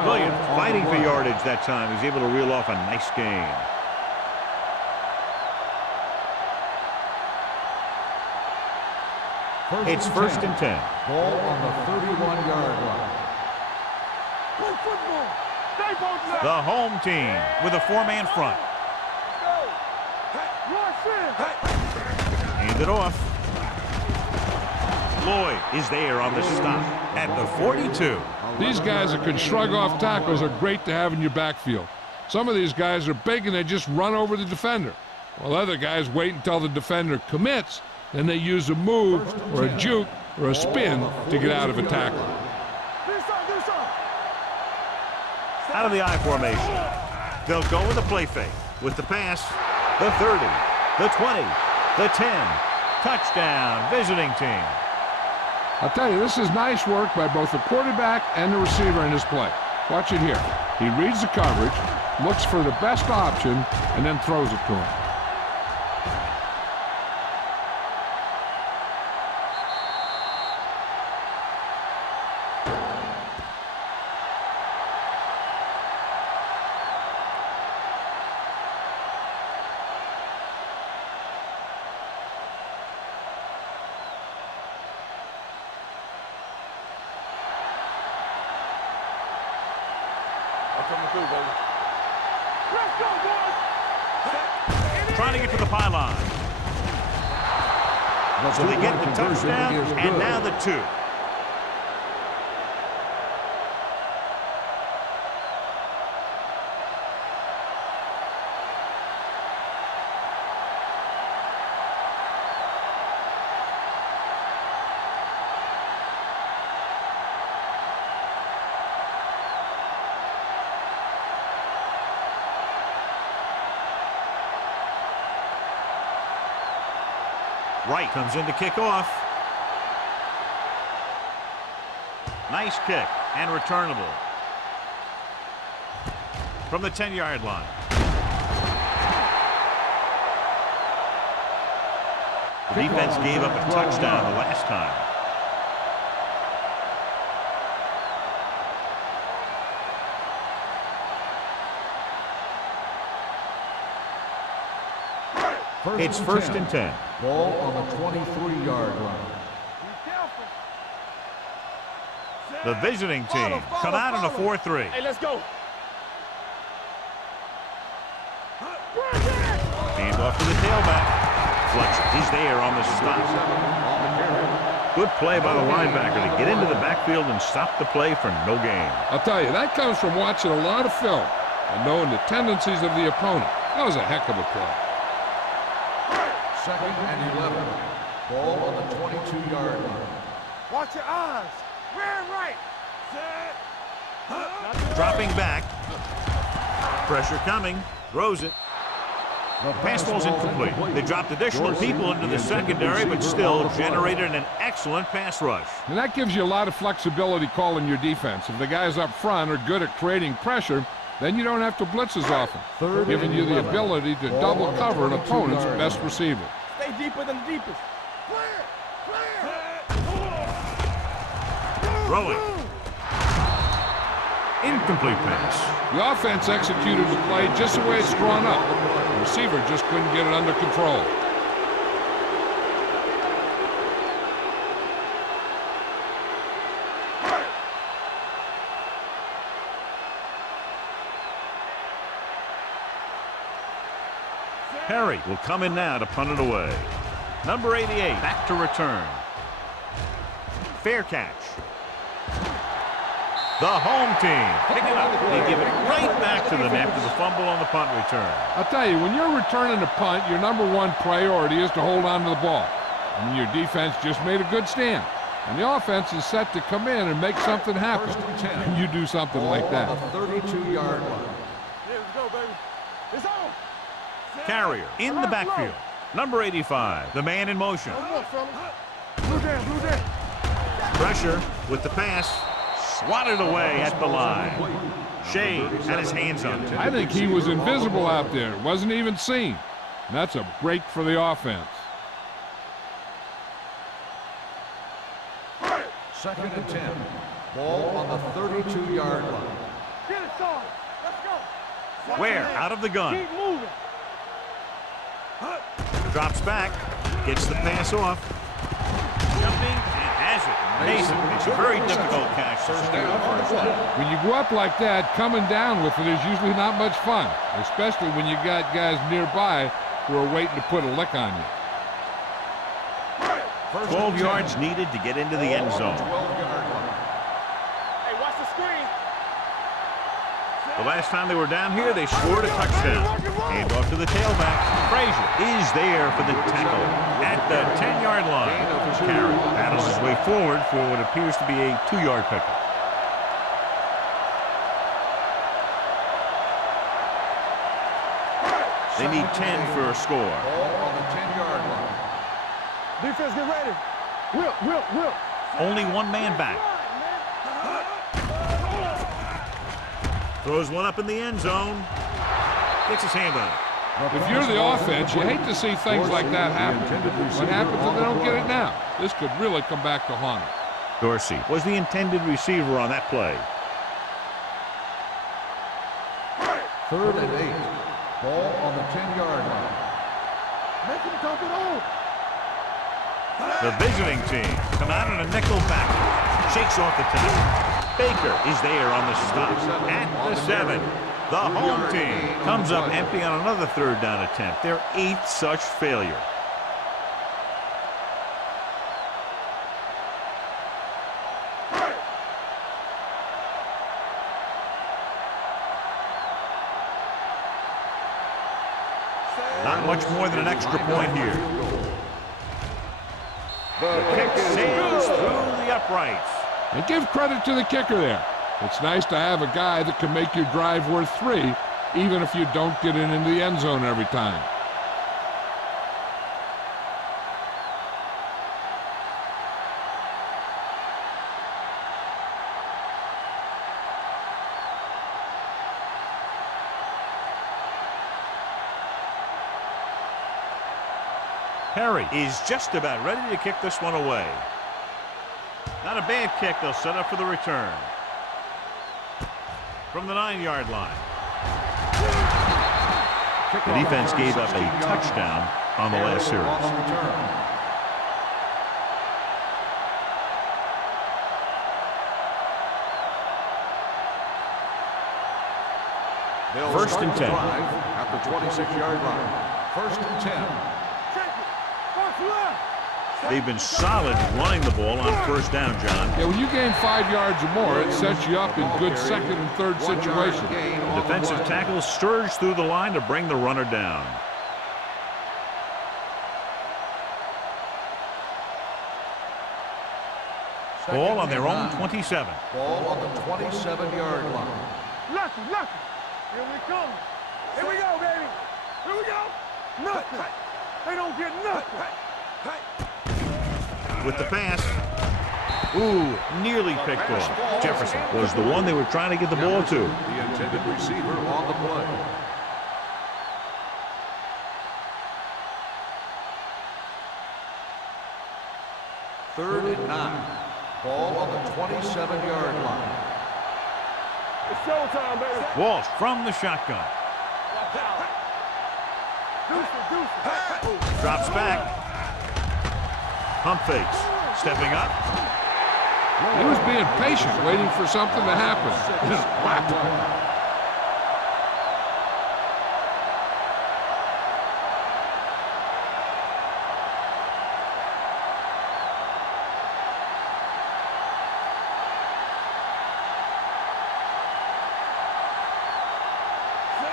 Williams fighting for yardage that time. He's able to reel off a nice gain. It's first and 10. Ball on the 31-yard line. Go football. Stay both now. The home team with a 4-man front. Hand it off. Lloyd is there on the stop at the 42. These guys that can shrug off tackles are great to have in your backfield. Some of these guys are big and they just run over the defender, while other guys wait until the defender commits, then they use a move or a juke or a spin to get out of a tackle. This Out of the I formation. They'll go with a play fake. With the pass, the 30, the 20, the 10. Touchdown, visiting team. I'll tell you, this is nice work by both the quarterback and the receiver in his play. Watch it here. He reads the coverage, looks for the best option, and then throws it to him. Let's go, boys. Trying to get to the pylon. So they get the touchdown, and now the 2. Wright comes in to kick off. Nice kick and returnable. From the 10-yard line. The defense gave up a touchdown the last time. It's first and 10. Ball on the 23-yard line. Be careful. The visiting team come out in a 4-3. Hey, let's go. Hand off to the tailback. Fletcher, he's there on the stop. Good play by the linebacker to get into the backfield and stop the play for no gain. I'll tell you, that comes from watching a lot of film and knowing the tendencies of the opponent. That was a heck of a play. Second and 11. Ball on the 22-yard line. Watch your eyes. Rear right. Dropping back. Pressure coming. Throws it. Pass ball's incomplete. They dropped additional people into the secondary, but still generated an excellent pass rush. And that gives you a lot of flexibility calling your defense. If the guys up front are good at creating pressure, then you don't have to blitz as often, giving you the ability to double cover an opponent's best receiver. Stay deeper than the deepest. Clear! Throwing. Incomplete pass. The offense executed the play just the way it's drawn up. The receiver just couldn't get it under control. Perry will come in now to punt it away. Number 88 back to return. Fair catch. The home team pick it up. They give it right back to them after the fumble on the punt return. I'll tell you, when you're returning a punt, your number one priority is to hold on to the ball. And your defense just made a good stand. And the offense is set to come in and make something happen. And you do something like that. On the 32-yard line. Here we go, baby. It's on. Carrier in the backfield. Number 85, the man in motion. Blue down. Pressure with the pass. Swatted away at the line. Shea had his hands on it. I think he was invisible out there. Wasn't even seen. And that's a break for the offense. Second and 10. Ball on the 32-yard line. Get it, son. Let's go. Ware out of the gun. Keep moving. Drops back. Gets the pass off. Jumping and has it. Mason, it's a very difficult catch. First down, first down. When you go up like that, coming down with it is usually not much fun, especially when you got guys nearby who are waiting to put a lick on you. 12 yards needed to get into the end zone. Hey, watch the screen. The last time they were down here, they scored a touchdown. Hand off to the tailback. Frazier is there for the tackle at the 10-yard line. Carey battles his way forward for what appears to be a 2-yard pickup. They need 10 for a score. Ball on the 10-yard line. Defense, get ready. Will. Only one man back. Throws one up in the end zone. Gets his hand on it. If you're the offense, you hate to see things like that happen. What happens if they don't get it now? This could really come back to haunt them. Dorsey was the intended receiver on that play. 3rd and 8. Ball on the 10-yard line. Make him dump it on. The visiting team come out in a nickel back. Shakes off the tackle. Baker is there on the stop at the 7. The home team comes up empty on another 3rd down attempt. Their 8th such failure. Not much more than an extra point here. The kick sails through the uprights. And give credit to the kicker there. It's nice to have a guy that can make your drive worth 3, even if you don't get it into the end zone every time. Perry is just about ready to kick this one away. Not a bad kick. They'll set up for the return. From the 9-yard line. The defense gave up a touchdown on the last series. First and 10. At the 26-yard line. 1st and 10. They've been solid running the ball on 1st down, John. Yeah, when you gain 5 yards or more, it sets you up in good 2nd and 3rd situations. Defensive tackles surge through the line to bring the runner down. Ball on their own 27. Ball on the 27-yard line. Lucky. Here we come. Here we go, baby. Here we go. Nothing. They don't get nothing. With the pass. Ooh, nearly picked off. Jefferson was the one they were trying to get the ball to. The intended receiver on the play. Third and 9. Ball on the 27-yard line. It's showtime, baby. Walsh from the shotgun. Drops back. Pump fakes. Stepping up. He was being patient, waiting for something to happen. Just whacked him.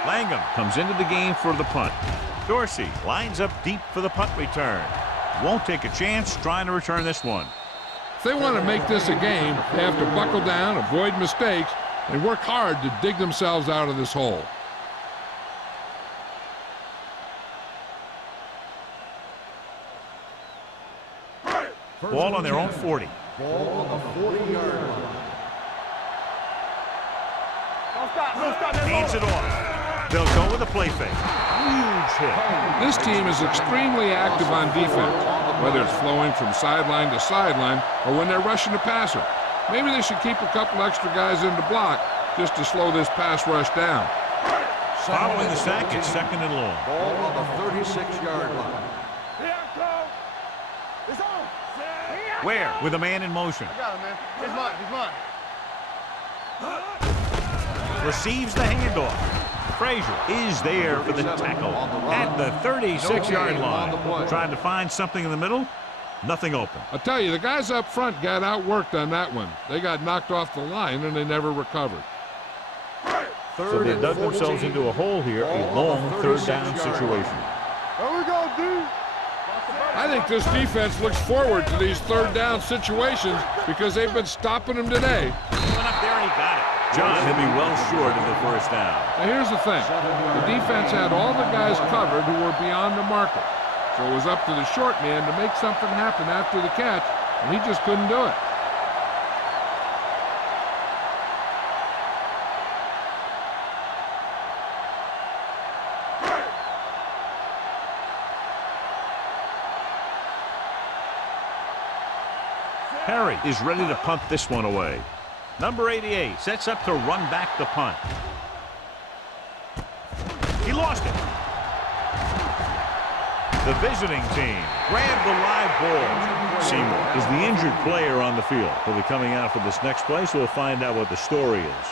Langham comes into the game for the punt. Dorsey lines up deep for the punt return. Won't take a chance trying to return this one. If they want to make this a game, they have to buckle down, avoid mistakes, and work hard to dig themselves out of this hole. Ball on their own 40. Ball on the 40-yard line. Don't stop. Hands it off. They'll go with a play fake. Huge hit. This team is extremely active on defense, whether it's flowing from sideline to sideline or when they're rushing the passer. Maybe they should keep a couple extra guys in the block just to slow this pass rush down. Following the sack, it's 2nd and long. Ball on the 36-yard line. Here I come. It's on. Ware with a man in motion. I got him, man. He's mine. Receives the handoff. Frazier is there for the tackle at the 36-yard line. Trying to find something in the middle. Nothing open. I'll tell you, the guys up front got outworked on that one. They got knocked off the line and they never recovered. So they dug themselves into a hole here, a long 3rd down situation. There we go, dude. I think this defense looks forward to these 3rd down situations because they've been stopping them today. Went up there and he got it. John, he'll be well short of the first down. Now here's the thing. The defense had all the guys covered who were beyond the marker. So it was up to the short man to make something happen after the catch, and he just couldn't do it. Perry is ready to punt this one away. Number 88 sets up to run back the punt. He lost it. The visiting team grabbed the live ball. Seymour is the injured player on the field. He'll be coming out for this next play, so we'll find out what the story is.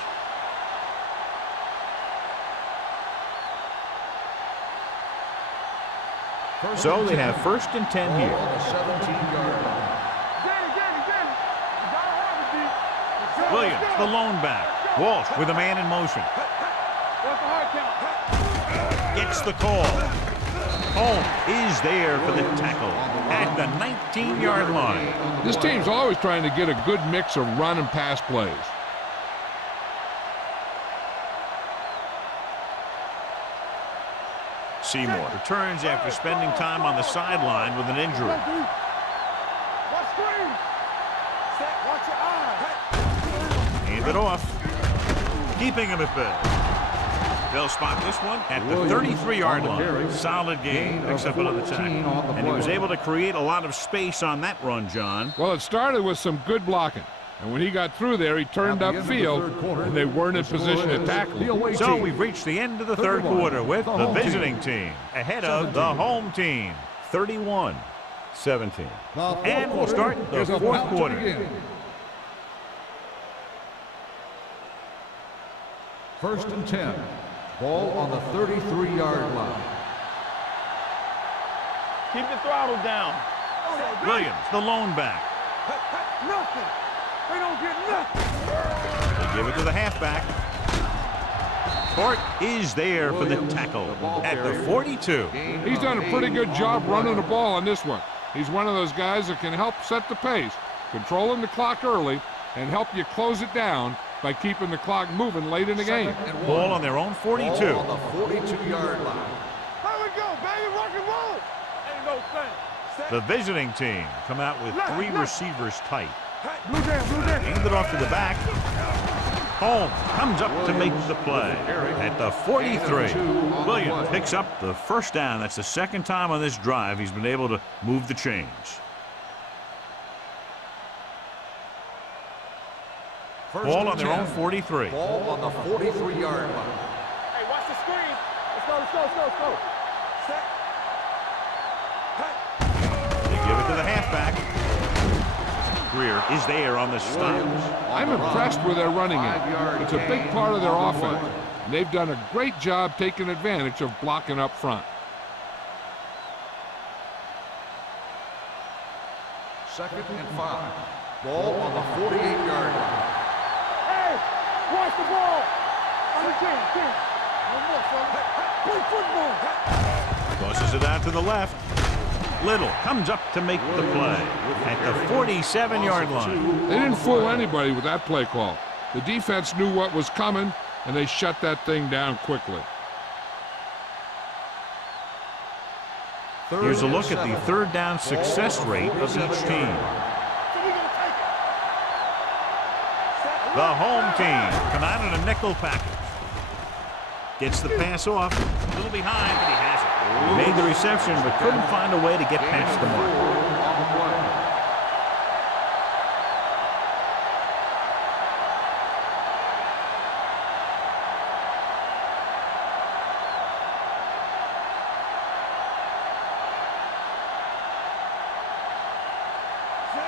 So they have 1st and 10 here. Williams, the lone back. Walsh with a man in motion. Gets the call. Holmes is there for the tackle at the 19-yard line. This team's always trying to get a good mix of run and pass plays. Seymour returns after spending time on the sideline with an injury. Hand it off. Keeping him at bay. They'll spot this one at the 33-yard line. Solid game, except another tackle. And he was able to create a lot of space on that run, John. Well, it started with some good blocking. And when he got through there, he turned upfield, and they weren't in position to tackle him. So we've reached the end of the third quarter with the visiting team ahead of the home team, 31-17. And we'll start the fourth quarter. 1st and 10. Ball on the 33-yard line. Keep the throttle down. Williams, the lone back. Nothing. They don't get nothing. They give it to the halfback. Court is there for the tackle at the 42. He's done a pretty good job running the ball on this one. He's one of those guys that can help set the pace, controlling the clock early, and help you close it down by keeping the clock moving late in the game. Ball on their own 42. Ball on the 42-yard line. Here we go, baby. Rock and roll. Ain't no thing. The visiting team come out with 3 receivers tight. Blue down, blue down. Hand it off to the back. Holmes comes up to make the play at the 43. Williams picks up the first down. That's the second time on this drive he's been able to move the chains. Ball on their own 43. Ball on the 43-yard line. Hey, watch the screen. Let's go, let's go, let's go, let's go. Set. They give it to the halfback. Greer is there on the stop. I'm impressed with their running game. It's a big part of their offense. And they've done a great job taking advantage of blocking up front. 2nd and 5. Ball on the 48-yard line. Hey, watch the ball. On the 10. One more, son. Play football. Tosses it out to the left. Little comes up to make the play at the 47-yard line. They didn't fool anybody with that play call. The defense knew what was coming, and they shut that thing down quickly. Here's a look at the third down success rate of each team. The home team come out in a nickel package. Gets the pass off. A little behind, but he has it. Made the reception, but couldn't find a way to get past the mark.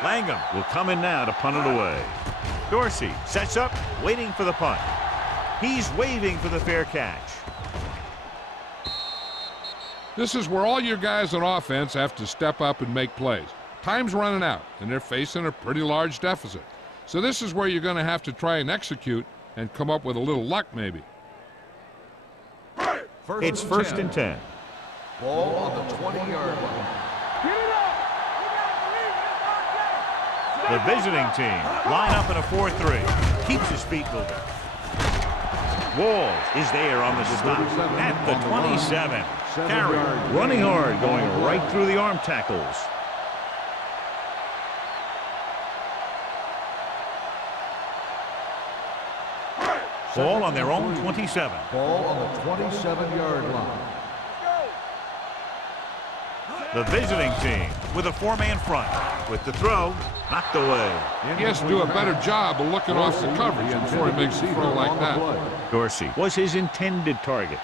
Langham will come in now to punt it away. Dorsey sets up, waiting for the punt. He's waving for the fair catch. This is where all your guys on offense have to step up and make plays. Time's running out, and they're facing a pretty large deficit. So this is where you're going to have to try and execute and come up with a little luck, maybe. It's 1st and 10. Ball on the 20-yard line. Get it up. You gotta believe it. It's our game. The visiting team line up in a 4-3. Keeps his feet moving. Walls is there on the stop at the 27. Carey running hard, going right through the arm tackles. Ball on their own 27. Ball on the 27-yard line. The visiting team with a four-man front. With the throw, knocked away. He has to do a better job of looking off the coverage before he makes a throw like that. Dorsey was his intended target.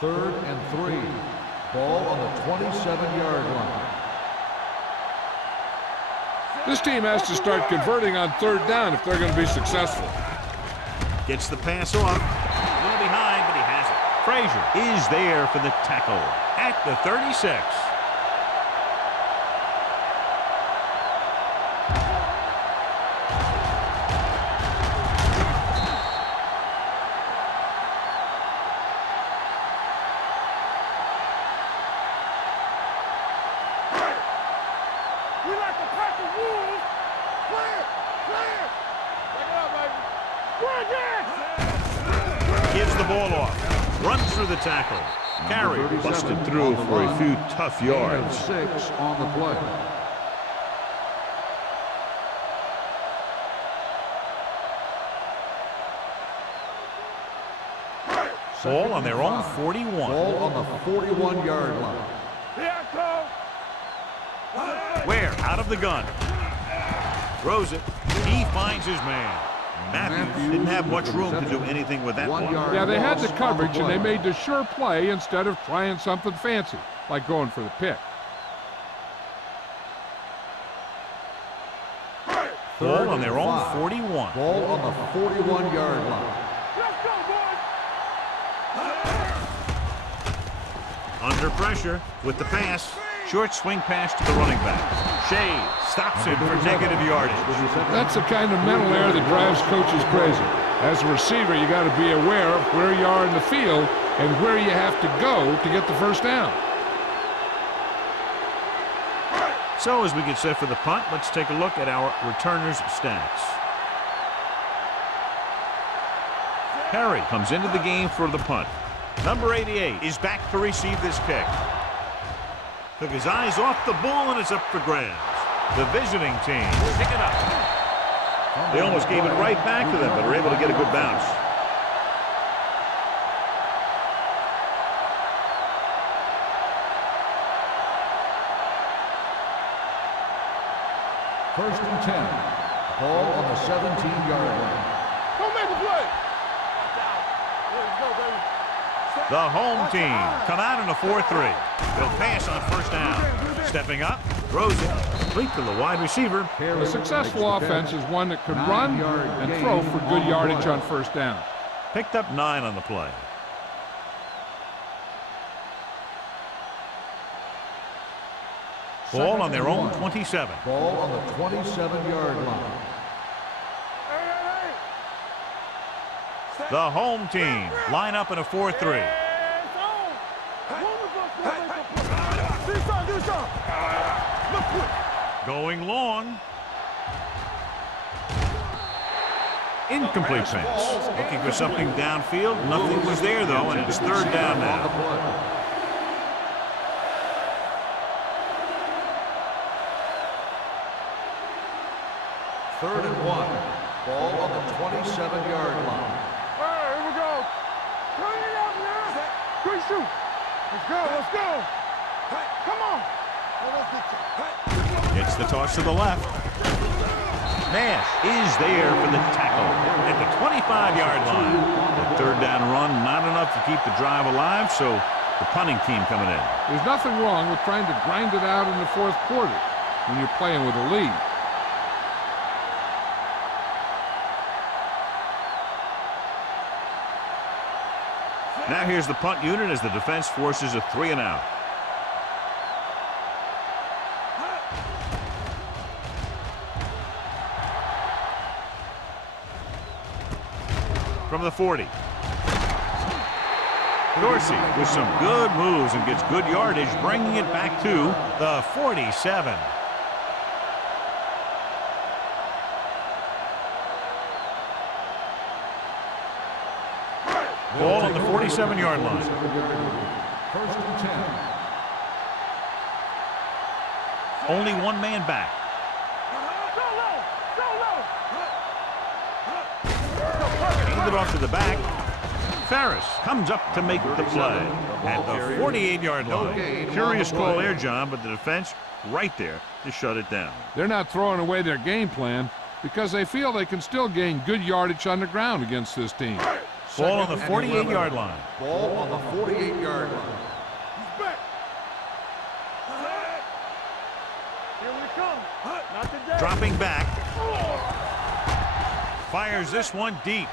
Third and 3. Ball on the 27-yard line. This team has to start converting on third down if they're going to be successful. Gets the pass off. A little behind, but he has it. Frazier is there for the tackle at the 36. We like to pack the rules. Clear, clear. Take it up, baby. We're again. Gives the ball off. Runs through the tackle. Carey busted through for a few tough yards. 6 on the play. Ball on their own 41. Ball on the 41-yard line. Here I come. Ware out of the gun. Throws it. He finds his man. Matthews didn't have much room to do anything with that one. Yeah, they had the coverage, and they made the sure play instead of trying something fancy, like going for the pick. Ball on their own 41. Ball on the 41-yard line. Let's go, boys. Under pressure with the pass. Short swing pass to the running back. Shea stops him for negative yardage. That's the kind of mental error that drives coaches crazy. As a receiver, you got to be aware of where you are in the field and where you have to go to get the first down. So as we get set for the punt, let's take a look at our returners' stats. Carey comes into the game for the punt. Number 88 is back to receive this kick. Took his eyes off the ball, and it's up for grabs. The visiting team pick it up. They almost gave it right back to them, but are able to get a good bounce. First and 10. Ball on the 17-yard line. Don't make a play. Let's go, baby. The home team come out in a 4-3. They'll pass on first down. Stepping up, throws it, complete to the wide receiver. A successful offense is one that can run and throw for good yardage on first down. Picked up 9 on the play. Ball on their own 27. Ball on the 27-yard line. Hey, hey, The home team line up in a 4-3. hey. It's on. Do something, do something. Look quick. Going long. Incomplete pass. Looking for something downfield. Nothing was there, though, and it's third down now. Third and 1. Ball on the 27-yard line. All right, here we go. Turn it up now. Quick shoot. Let's go, let's go. Come on. It's the toss to the left. Nash is there for the tackle at the 25-yard line. The third down run, not enough to keep the drive alive, so the punting team coming in. There's nothing wrong with trying to grind it out in the fourth quarter when you're playing with a lead. Now here's the punt unit as the defense forces a 3-and-out. From the 40. Dorsey with some good moves and gets good yardage, bringing it back to the 47. Ball on the 47-yard line. First and 10. Only one man back. Handed off to the back. Ferris comes up to make the play at the 48-yard line. Curious call there, John, but the defense right there to shut it down. They're not throwing away their game plan because they feel they can still gain good yardage on the ground against this team. Ball on the 48-yard line. Ball on the 48-yard line. He's back. Here we come. Not today. Dropping back. Fires this one deep.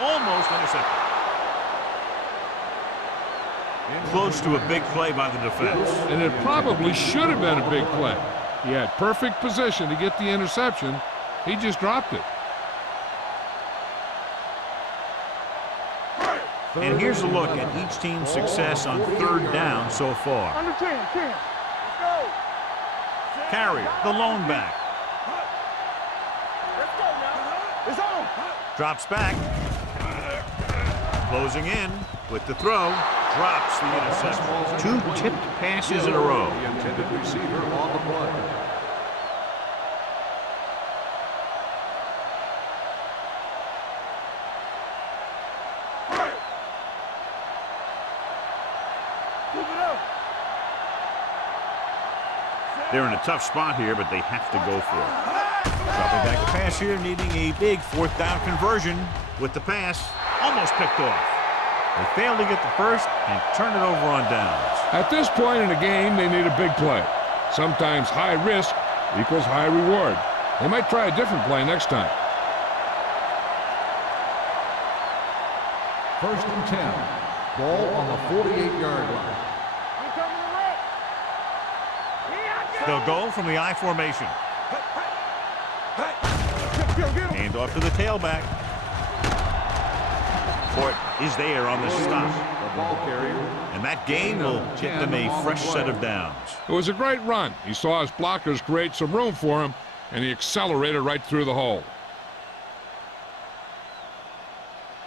Almost intercepted. Close to a big play by the defense. And it probably should have been a big play. He had perfect position to get the interception. He just dropped it. And here's a look at each team's success on third down so far. Under 10. Let's go. Carrier, the lone back. Let's go now. It's on. Drops back. Closing in with the throw. Drops the interception. Two tipped passes in a row. The intended receiver on the play. They're in a tough spot here, but they have to go for it. Dropping back the pass here, needing a big fourth down conversion with the pass. Almost picked off. They failed to get the first and turn it over on downs. At this point in the game, they need a big play. Sometimes high risk equals high reward. They might try a different play next time. First and 10. Ball on the 48-yard line. They'll go from the I formation. Hand off to the tailback. Fort is there on the stop. The ball carrier. And that gain will get them a fresh set of downs. It was a great run. He saw his blockers create some room for him, and he accelerated right through the hole.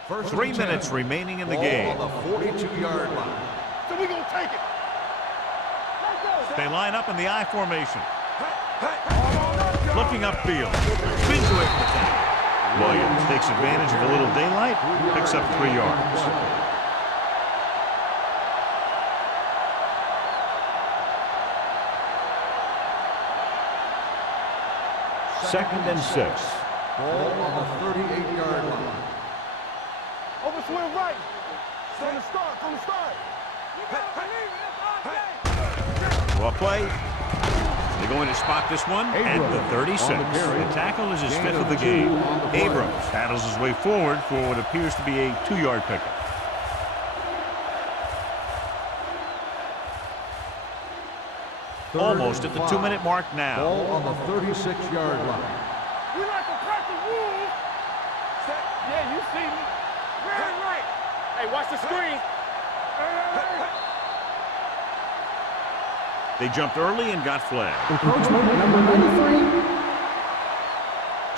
3 minutes remaining in the game. On the 42-yard line. So we gonna take it. They line up in the I formation. Looking upfield. Spins away from the tackle. Williams takes advantage of a little daylight. Picks up 3 yards. Second and 6. Ball on the 38-yard line. Overswing right. From the start. You gotta believe it. It's Well play. They're going to spot this one at the 36. The tackle is his fifth of the game. Abrams paddles his way forward for what appears to be a 2-yard pickup. Almost at the 2-minute mark now. Ball on the 36-yard line. We like to crack the wolves. Yeah, you see me. Very right. Hey, watch the screen. They jumped early and got flagged. Encroachment number 93.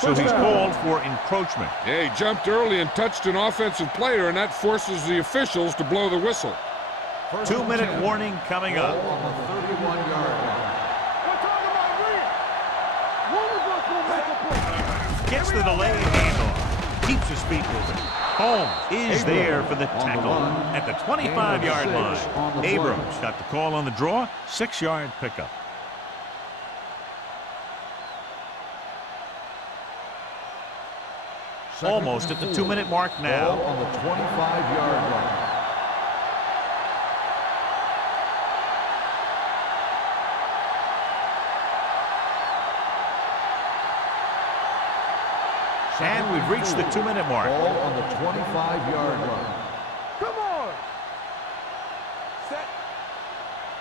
So he's called for encroachment. Yeah, he jumped early and touched an offensive player, and that forces the officials to blow the whistle. 2-minute warning coming Ball up. on the 31-yard line. We're talking about real. One of us will make a play. Gets the delayed handoff. Keeps his feet moving. Holmes is there for the tackle at the 25-yard line. Abrams got the call on the draw. 6-yard pickup. Almost at the 2-minute mark Ball now. on the 25-yard line. And we've reached the 2-minute mark. Ball on the 25-yard line. Come on. Set.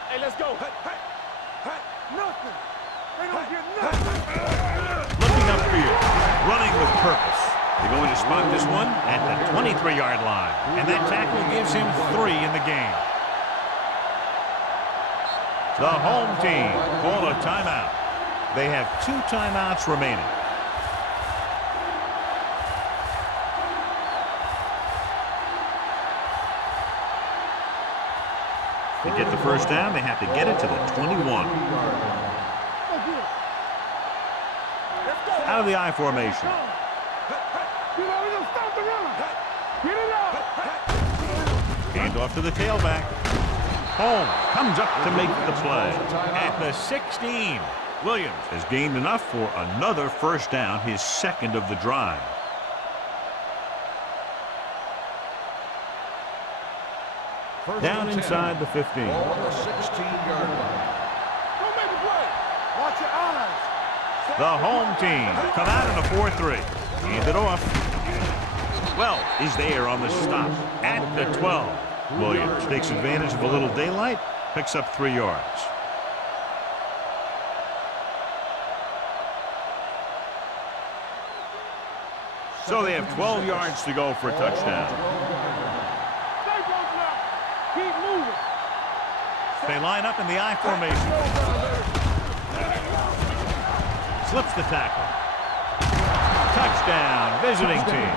Hey, let's go. Nothing. They don't get nothing. Looking upfield. Running with purpose. They're going to spot this one at the 23-yard line. And that tackle gives him 3 in the game. The home team call a timeout. They have 2 timeouts remaining. first down. They have to get it to the 21. Out of the I formation. Hand off to the tailback. Holmes comes up to make the play. At the 16. Williams has gained enough for another first down, his second of the drive. Down inside the 15. Ball on the 16-yard line. Don't make a play. Watch your eyes. The home team come out in a 4-3. Hand it off. Well, is there on the stop at the 12. Williams takes advantage of a little daylight, picks up 3 yards. So they have 12 yards to go for a touchdown. Stay close now. Keep moving. They line up in the I formation. Slips the tackle. Touchdown, visiting team.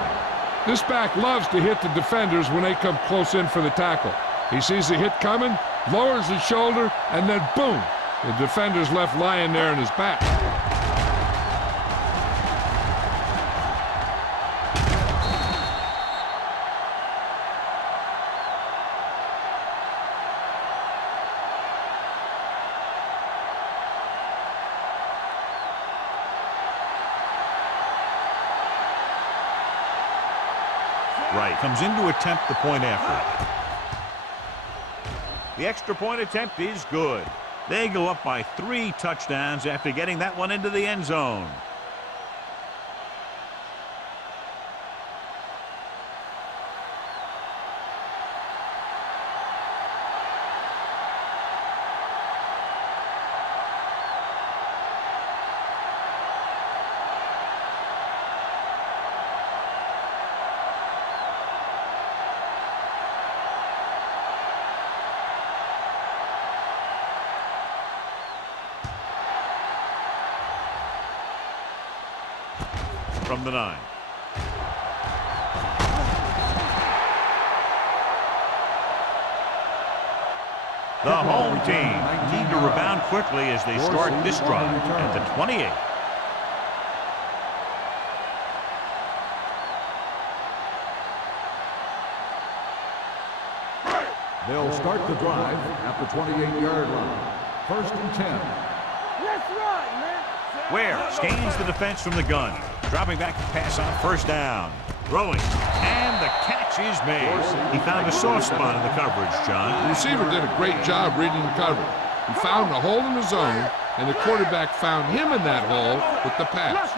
This back loves to hit the defenders when they come close in for the tackle. He sees the hit coming, lowers his shoulder, and then boom, the defender's left lying there in his back. Right, comes in to attempt the point after. The extra point attempt is good. They go up by 3 touchdowns after getting that one into the end zone. From the 9. The home team need to rebound quickly as they start this drive at the 28. They'll start the drive at the 28-yard line. 1st and 10. Let's run, man. Ware scans the defense from the gun. Dropping back to pass on first down. Throwing. And the catch is made. He found a soft spot in the coverage, John. The receiver did a great job reading the coverage. He found a hole in the zone, and the quarterback found him in that hole with the pass.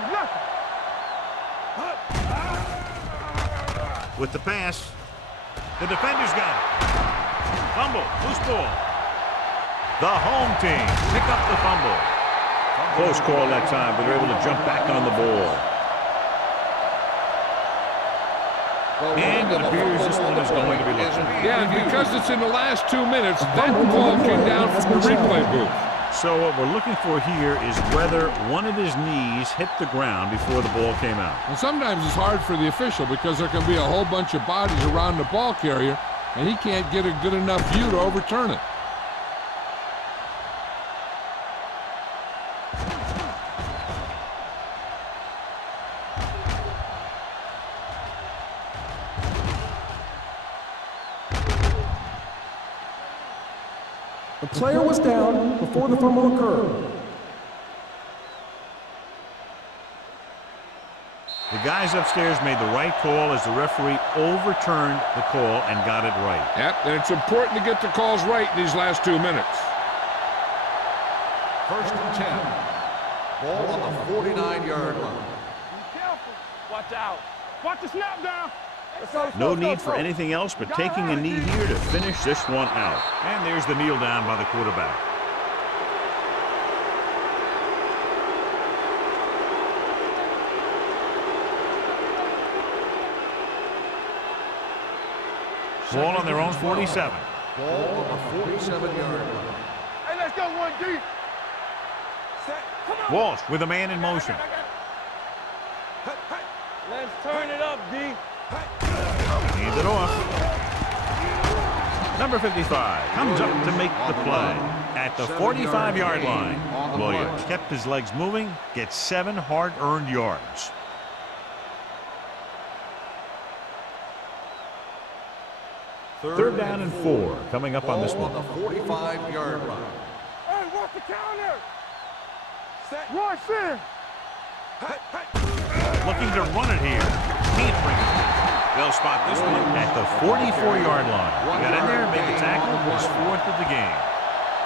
With the pass, the defender's got it. Fumble, loose ball. The home team pick up the fumble. Close call that time, but they're able to jump back on the ball. And it appears this one is going to be looked at. Yeah, and because it's in the last 2 minutes, that ball came down from the replay booth. So what we're looking for here is whether one of his knees hit the ground before the ball came out. And sometimes it's hard for the official because there can be a whole bunch of bodies around the ball carrier, and he can't get a good enough view to overturn it. The player was down before the fumble occurred. The guys upstairs made the right call as the referee overturned the call and got it right. Yep, and it's important to get the calls right in these last 2 minutes. 1st and 10. Ball on the 49-yard line. Be careful. Watch out. Watch the snap down. No need for anything else but taking a knee here to finish this one out. And there's the kneel down by the quarterback. Ball on their own 47. Ball on the 47-yard line. Hey, let's go 1 deep. Come on. Walsh with a man in motion. Let's turn it up, D. Hand it off. Number 55 comes up to make the play at the 45-yard line. Williams kept his legs moving, gets 7 hard-earned yards. Third down and 4 coming up on this one. On the 45-yard line. Hey, what's the counter? Run, sin. Looking to run it here. Can't bring it. They'll spot this one at the 44-yard line. Got in there, made the tackle, was 4th of the game.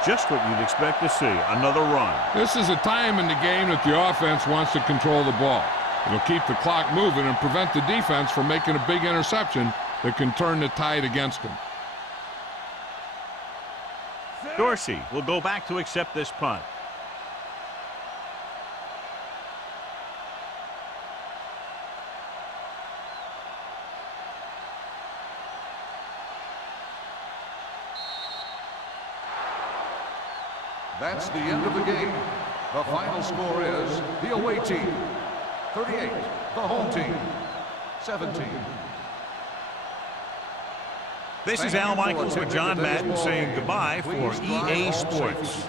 Just what you'd expect to see, another run. This is a time in the game that the offense wants to control the ball. It'll keep the clock moving and prevent the defense from making a big interception that can turn the tide against them. Dorsey will go back to accept this punt. That's the end of the game. The final score is the away team 38, the home team 17. This is Al Michaels with John Madden saying goodbye for EA Sports.